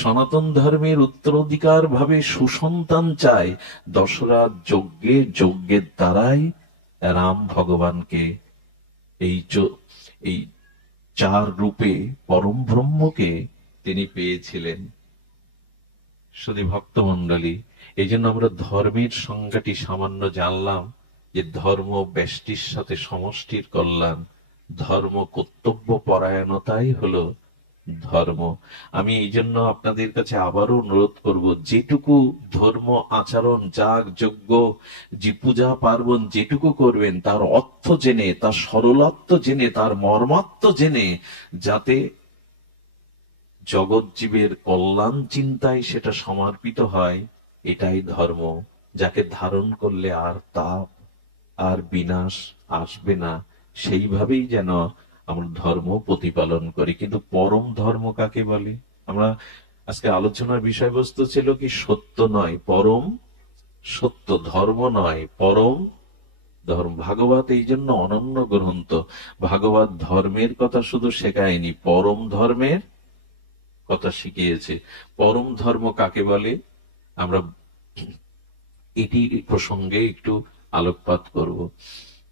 সনাতন ধর্মের উত্তরাধিকার ভাবে সুসন্তান চায়। দশরথ যজ্ঞের দ্বারাই রাম ভগবানকে এই চার রূপে পরম ব্রহ্মকে তিনি পেয়েছিলেন। শুধু ভক্তমন্ডলী, এই জন্য আমরা ধর্মের সংজ্ঞাটি সামান্য জানলাম, যে ধর্ম ব্যষ্টির সাথে সমষ্টির কল্যাণ, ধর্ম কর্তব্য পরায়ণতাই হলো ধর্ম। আমি এই জন্য আপনাদের কাছে আবারও অনুরোধ করব, যেটুকু ধর্ম আচরণ, যাগ যজ্ঞ, যে পূজা পার্বণ যেটুকু করবেন, তার অর্থ জেনে, তার সরলত্ব জেনে, তার মর্মার্থ জেনে, যাতে জগৎ জীবের কল্যাণ চিন্তায় সেটা সমর্পিত হয়, এটাই ধর্ম। যাকে ধারণ করলে আর তাপ আর বিনাশ আসবে না, সেইভাবেই যেন আমরা ধর্ম প্রতিপালন করি। কিন্তু পরম ধর্ম কাকে বলে? আমরা আজকে আলোচনার বিষয়বস্তু ছিল কি? সত্য নয় পরম সত্য, ধর্ম নয় পরম ধর্ম। ভাগবত এই জন্য অনন্য গ্রন্থ। ভাগবত ধর্মের কথা শুধু শেখায়নি, পরম ধর্মের কথা শিখিয়েছে। পরম ধর্ম কাকে বলে আমরা এটি প্রসঙ্গে একটু আলোকপাত করব।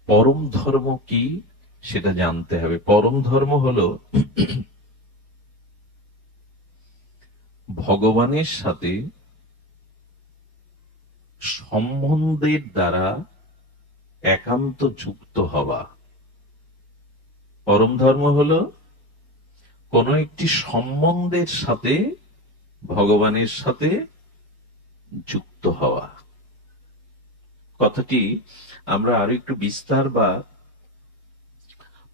পরম ধর্ম কি সেটা জানতে হবে। পরম ধর্ম হলো ভগবানের সাথে সম্বন্ধের দ্বারা একান্ত যুক্ত হওয়া। পরম ধর্ম হলো কোন একটি সম্বন্ধের সাথে ভগবানের সাথে যুক্ত হওয়া। কথাটি আমরা আরো একটু বিস্তার বা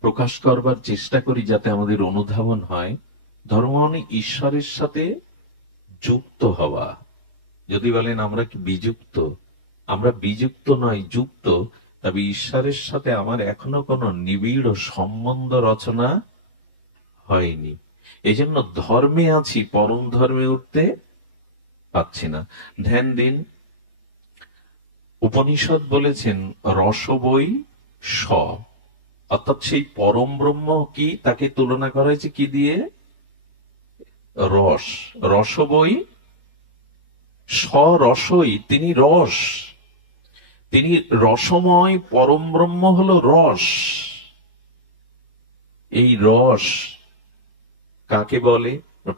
প্রকাশ করবার চেষ্টা করি যাতে আমাদের অনুধাবন হয়। ধর্ম মানে ঈশ্বরের সাথে যুক্ত হওয়া। যদি বলেন আমরা কি বিযুক্ত, আমরা বিযুক্ত নয়, যুক্ত। তবে ঈশ্বরের সাথে আমার এখনো কোনো নিবিড় সম্বন্ধ রচনা হয়নি। এই জন্য ধর্মে আছি, পরম ধর্মে উঠতে পাচ্ছি না। ধ্যান দিন, উপনিষদ বলেছেন রস বই স, অর্থাৎ সেই পরম ব্রহ্ম কি, তাকে তুলনা করা হয়েছে কি দিয়ে? রস। রস বই স, রসই, তিনি রস, তিনি রসময়। পরম ব্রহ্ম হলো রস। এই রস কাকে বলে?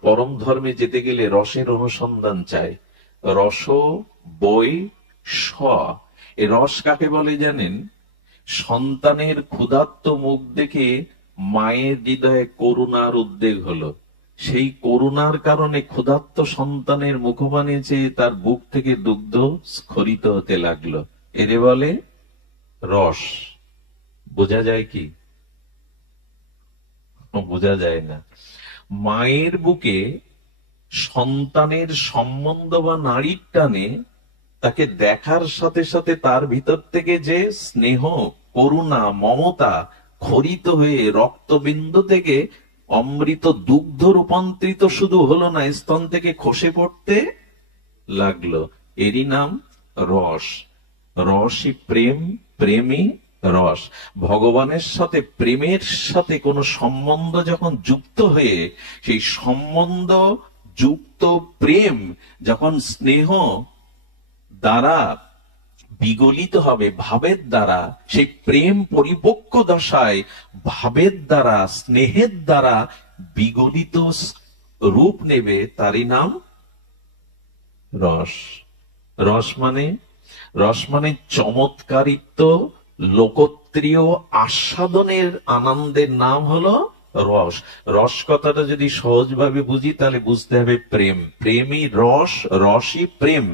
পরম ধর্মে যেতে গেলে রসের অনুসন্ধান চাই। রস বই স, এই রস কাকে বলে জানেন? সন্তানের ক্ষুধার্ত মুখ দেখে মায়ের হৃদয়ে করুণার উদ্বেগ হলো। সেই করুণার কারণে ক্ষুধার্ত সন্তানের মুখপানে চেয়ে তার বুক থেকে দুগ্ধ স্খলিত হতে লাগলো। এরে বলে রস। বোঝা যায় কি? বোঝা যায় না। মায়ের বুকে সন্তানের সম্বন্ধ বা নারীর টানে তাকে দেখার সাথে সাথে তার ভিতর থেকে যে স্নেহ, করুণা, মমতা খরিত হয়ে রক্তবিন্দু থেকে অমৃত দুগ্ধ রূপান্তরিত শুধু হলো না, স্তন থেকে খসে পড়তে লাগলো। এরই নাম রস। রসই প্রেম, প্রেমই রস। ভগবানের সাথে প্রেমের সাথে কোনো সম্বন্ধ যখন যুক্ত হয়ে সেই সম্বন্ধ যুক্ত প্রেম যখন স্নেহ দ্বারা বিগলিত হবে ভাবের দ্বারা, সেই প্রেম পরিপক্ক দশায় ভাবের দ্বারা স্নেহের দ্বারা বিগলিত রূপ নেবে, তারই নাম রস। রস মানে চমৎকারিত্ব, লোকত্রিয় আস্বাদনের আনন্দের নাম হলো রস। রস কথাটা যদি সহজভাবে বুঝি তাহলে বুঝতে হবে প্রেম, প্রেমই রস, রসই প্রেম।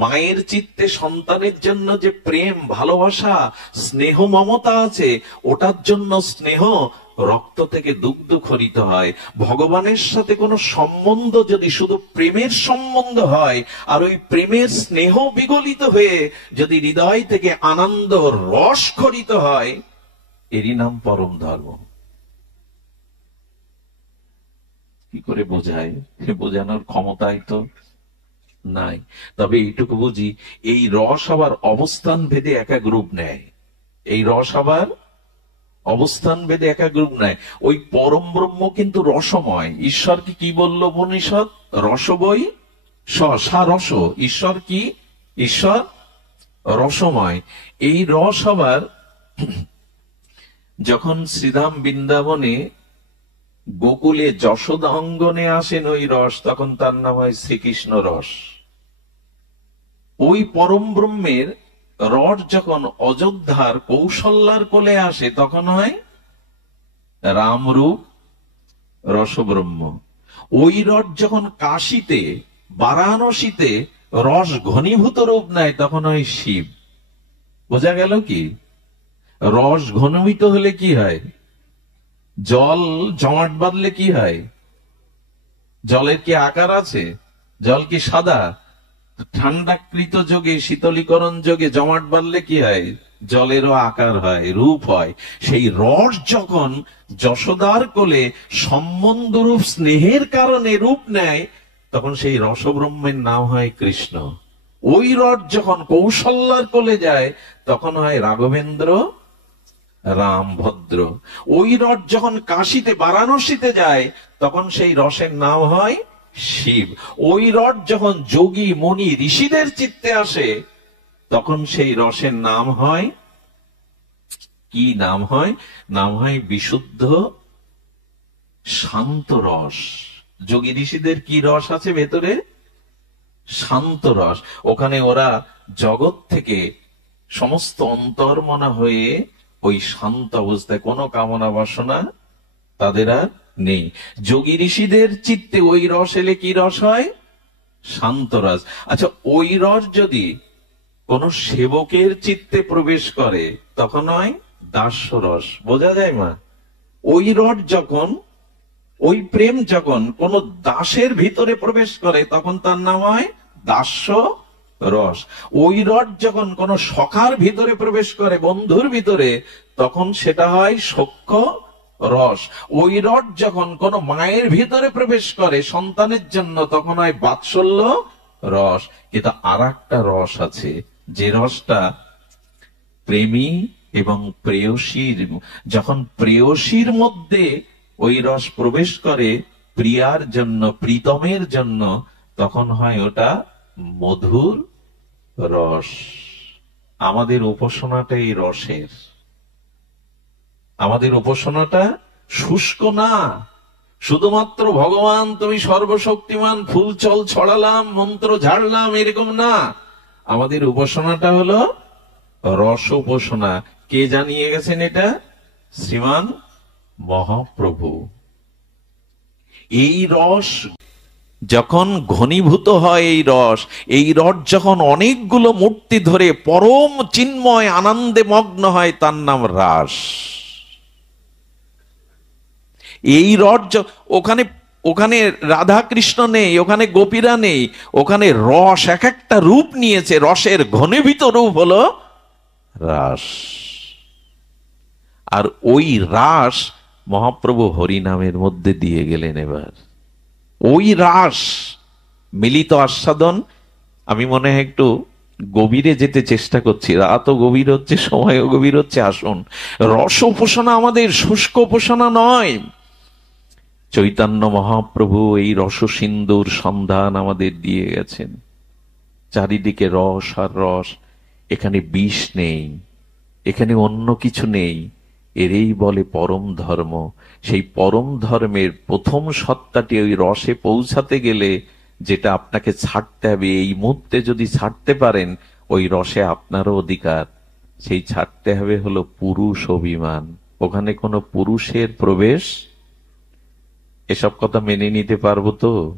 মায়ের চিত্তে সন্তানের জন্য যে প্রেম, ভালোবাসা, স্নেহ, মমতা আছে, ওটার জন্য স্নেহ রক্ত থেকে দুগ্ধ খরিত হয়। ভগবানের সাথে কোনো সম্বন্ধ যদি শুধু প্রেমের সম্বন্ধ হয়, আর ওই প্রেমের স্নেহ বিগলিত হয়ে যদি হৃদয় থেকে আনন্দ রস খরিত হয়, এরই নাম পরম ধর্ম। কি করে বোঝায়? বোঝানোর ক্ষমতাই তো নাই। তবে এইটুকু বুঝি, এই রস আবার অবস্থান ভেদে এক এক রূপ নেয়। এই রস আবার অবস্থান ভেদে এক এক রূপ নেয়। ওই পরম ব্রহ্ম কিন্তু রসময়। ঈশ্বরকে কি বলল উপনিষদ? রস বই সা রস। ঈশ্বর কি? ঈশ্বর রসময়। এই রস আবার যখন শ্রীধাম বৃন্দাবনে গোকুলে যশোদা অঙ্গনে আসেন ওই রস, তখন তার নাম হয় শ্রীকৃষ্ণ রস। ওই পরম ব্রহ্মের রস যখন অযোধ্যার কৌশল্যার কোলে আসে, তখন হয় রামরূপ রসব্রহ্ম। ওই রস যখন কাশীতে, বারাণসীতে রস ঘনীভূত রূপ নেয়, তখন হয় শিব। বোঝা গেল কি? রস ঘনীভূত হলে কি হয়? জল জমাট বাঁধলে কি হয়? জলের কি আকার আছে? জল কি সাদা? ঠান্ডাকৃত যোগে, শীতলীকরণ যোগে জমাট বাঁধলে কি হয়? জলেরও আকার হয়, রূপ হয়। সেই রস যখন যশোদার কোলে সম্বন্ধ রূপ স্নেহের কারণে রূপ নেয়, তখন সেই রসব্রহ্মের নাম হয় কৃষ্ণ। ওই রস যখন কৌশল্যার কোলে যায়, তখন হয় রাঘবেন্দ্র, রাম, ভদ্র। ওই রস যখন কাশীতে, বারাণসীতে যায়, তখন সেই রসের নাম হয় শিব। ওই রস যখন যোগী মুনি ঋষিদের চিত্তে আসে, তখন সেই রসের নাম হয় কি? নাম হয় বিশুদ্ধ শান্ত রস। যোগী ঋষিদের কি রস আছে ভেতরে? শান্ত রস। ওখানে ওরা জগৎ থেকে সমস্ত অন্তর্মনা হয়ে ওই শান্ত অবস্থায়, কোনো কামনা বাসনা তাদের আর নেই। যোগী ঋষিদের চিত্তে ওই রস এলে কি রস হয়? শান্ত রস। আচ্ছা, ওই রস যদি কোন সেবকের চিত্তে প্রবেশ করে, তখন হয় দাস্য রস। বোঝা যায় মা? ওই রস যখন, ওই প্রেম যখন কোন দাসের ভিতরে প্রবেশ করে, তখন তার নাম হয় দাস্য রস। ওই রস যখন কোন সখার ভিতরে প্রবেশ করে, বন্ধুর ভিতরে, তখন সেটা হয় সখ্য রস। ওই রস যখন কোন মায়ের ভিতরে প্রবেশ করে সন্তানের জন্য, তখন হয় বাৎসল্য রস। কিন্তু আর একটা রস আছে, যে রসটা প্রেমী এবং প্রেয়সীর, যখন প্রেয়সীর মধ্যে ওই রস প্রবেশ করে প্রিয়ার জন্য, প্রীতমের জন্য, তখন হয় ওটা মধুর রস। আমাদের উপাসনাটা এই রসের। আমাদের উপাসনাটা শুষ্ক না, শুধুমাত্র ভগবান তুমি সর্বশক্তিমান, ফুল চল ছড়ালাম, মন্ত্র ঝাড়লাম, এরকম না। আমাদের উপাসনাটা হলো রস উপাসনা। কে জানিয়ে গেছেন এটা? শ্রীমান মহাপ্রভু। এই রস যখন ঘনীভূত হয়, এই রস যখন অনেকগুলো মূর্তি ধরে পরম চিন্ময় আনন্দে মগ্ন হয়, তার নাম রাস। এই রস ওখানে, ওখানে রাধা কৃষ্ণ নেই, ওখানে গোপীরা নেই, ওখানে রস এক একটা রূপ নিয়েছে। রসের ঘনীভূত রূপ হলো রাস। আর ওই রাস মহাপ্রভু হরিনামের মধ্যে দিয়ে গেলেন। এবার ওই রাস মিলিত আস্বাদন, আমি মনে হয় একটু গভীরে যেতে চেষ্টা করছি, রাতও গভীর হচ্ছে, সময়ও গভীর হচ্ছে। আসুন, রস উপাসনা আমাদের শুষ্ক উপাসনা নয়। চৈতন্য মহাপ্রভু এই রস সিন্ধুর সন্ধান আমাদের দিয়ে গেছেন। চারিদিকে রস আর রস, এখানে বিষ নেই, এখানে অন্য কিছু নেই। এরই বলে পরম ধর্ম। সেই পরম ধর্মের প্রথম সত্তাটি ওই রসে পৌঁছাতে গেলে যেটা আপনাকে ছাড়তে হবে, এই মুহূর্তে যদি ছাড়তে পারেন, ওই রসে আপনারও অধিকার। সেই ছাড়তে হবে হলো পুরুষ অভিমান। ওখানে কোনো পুরুষের প্রবেশ, এসব কথা মেনে নিতে পারবো তো?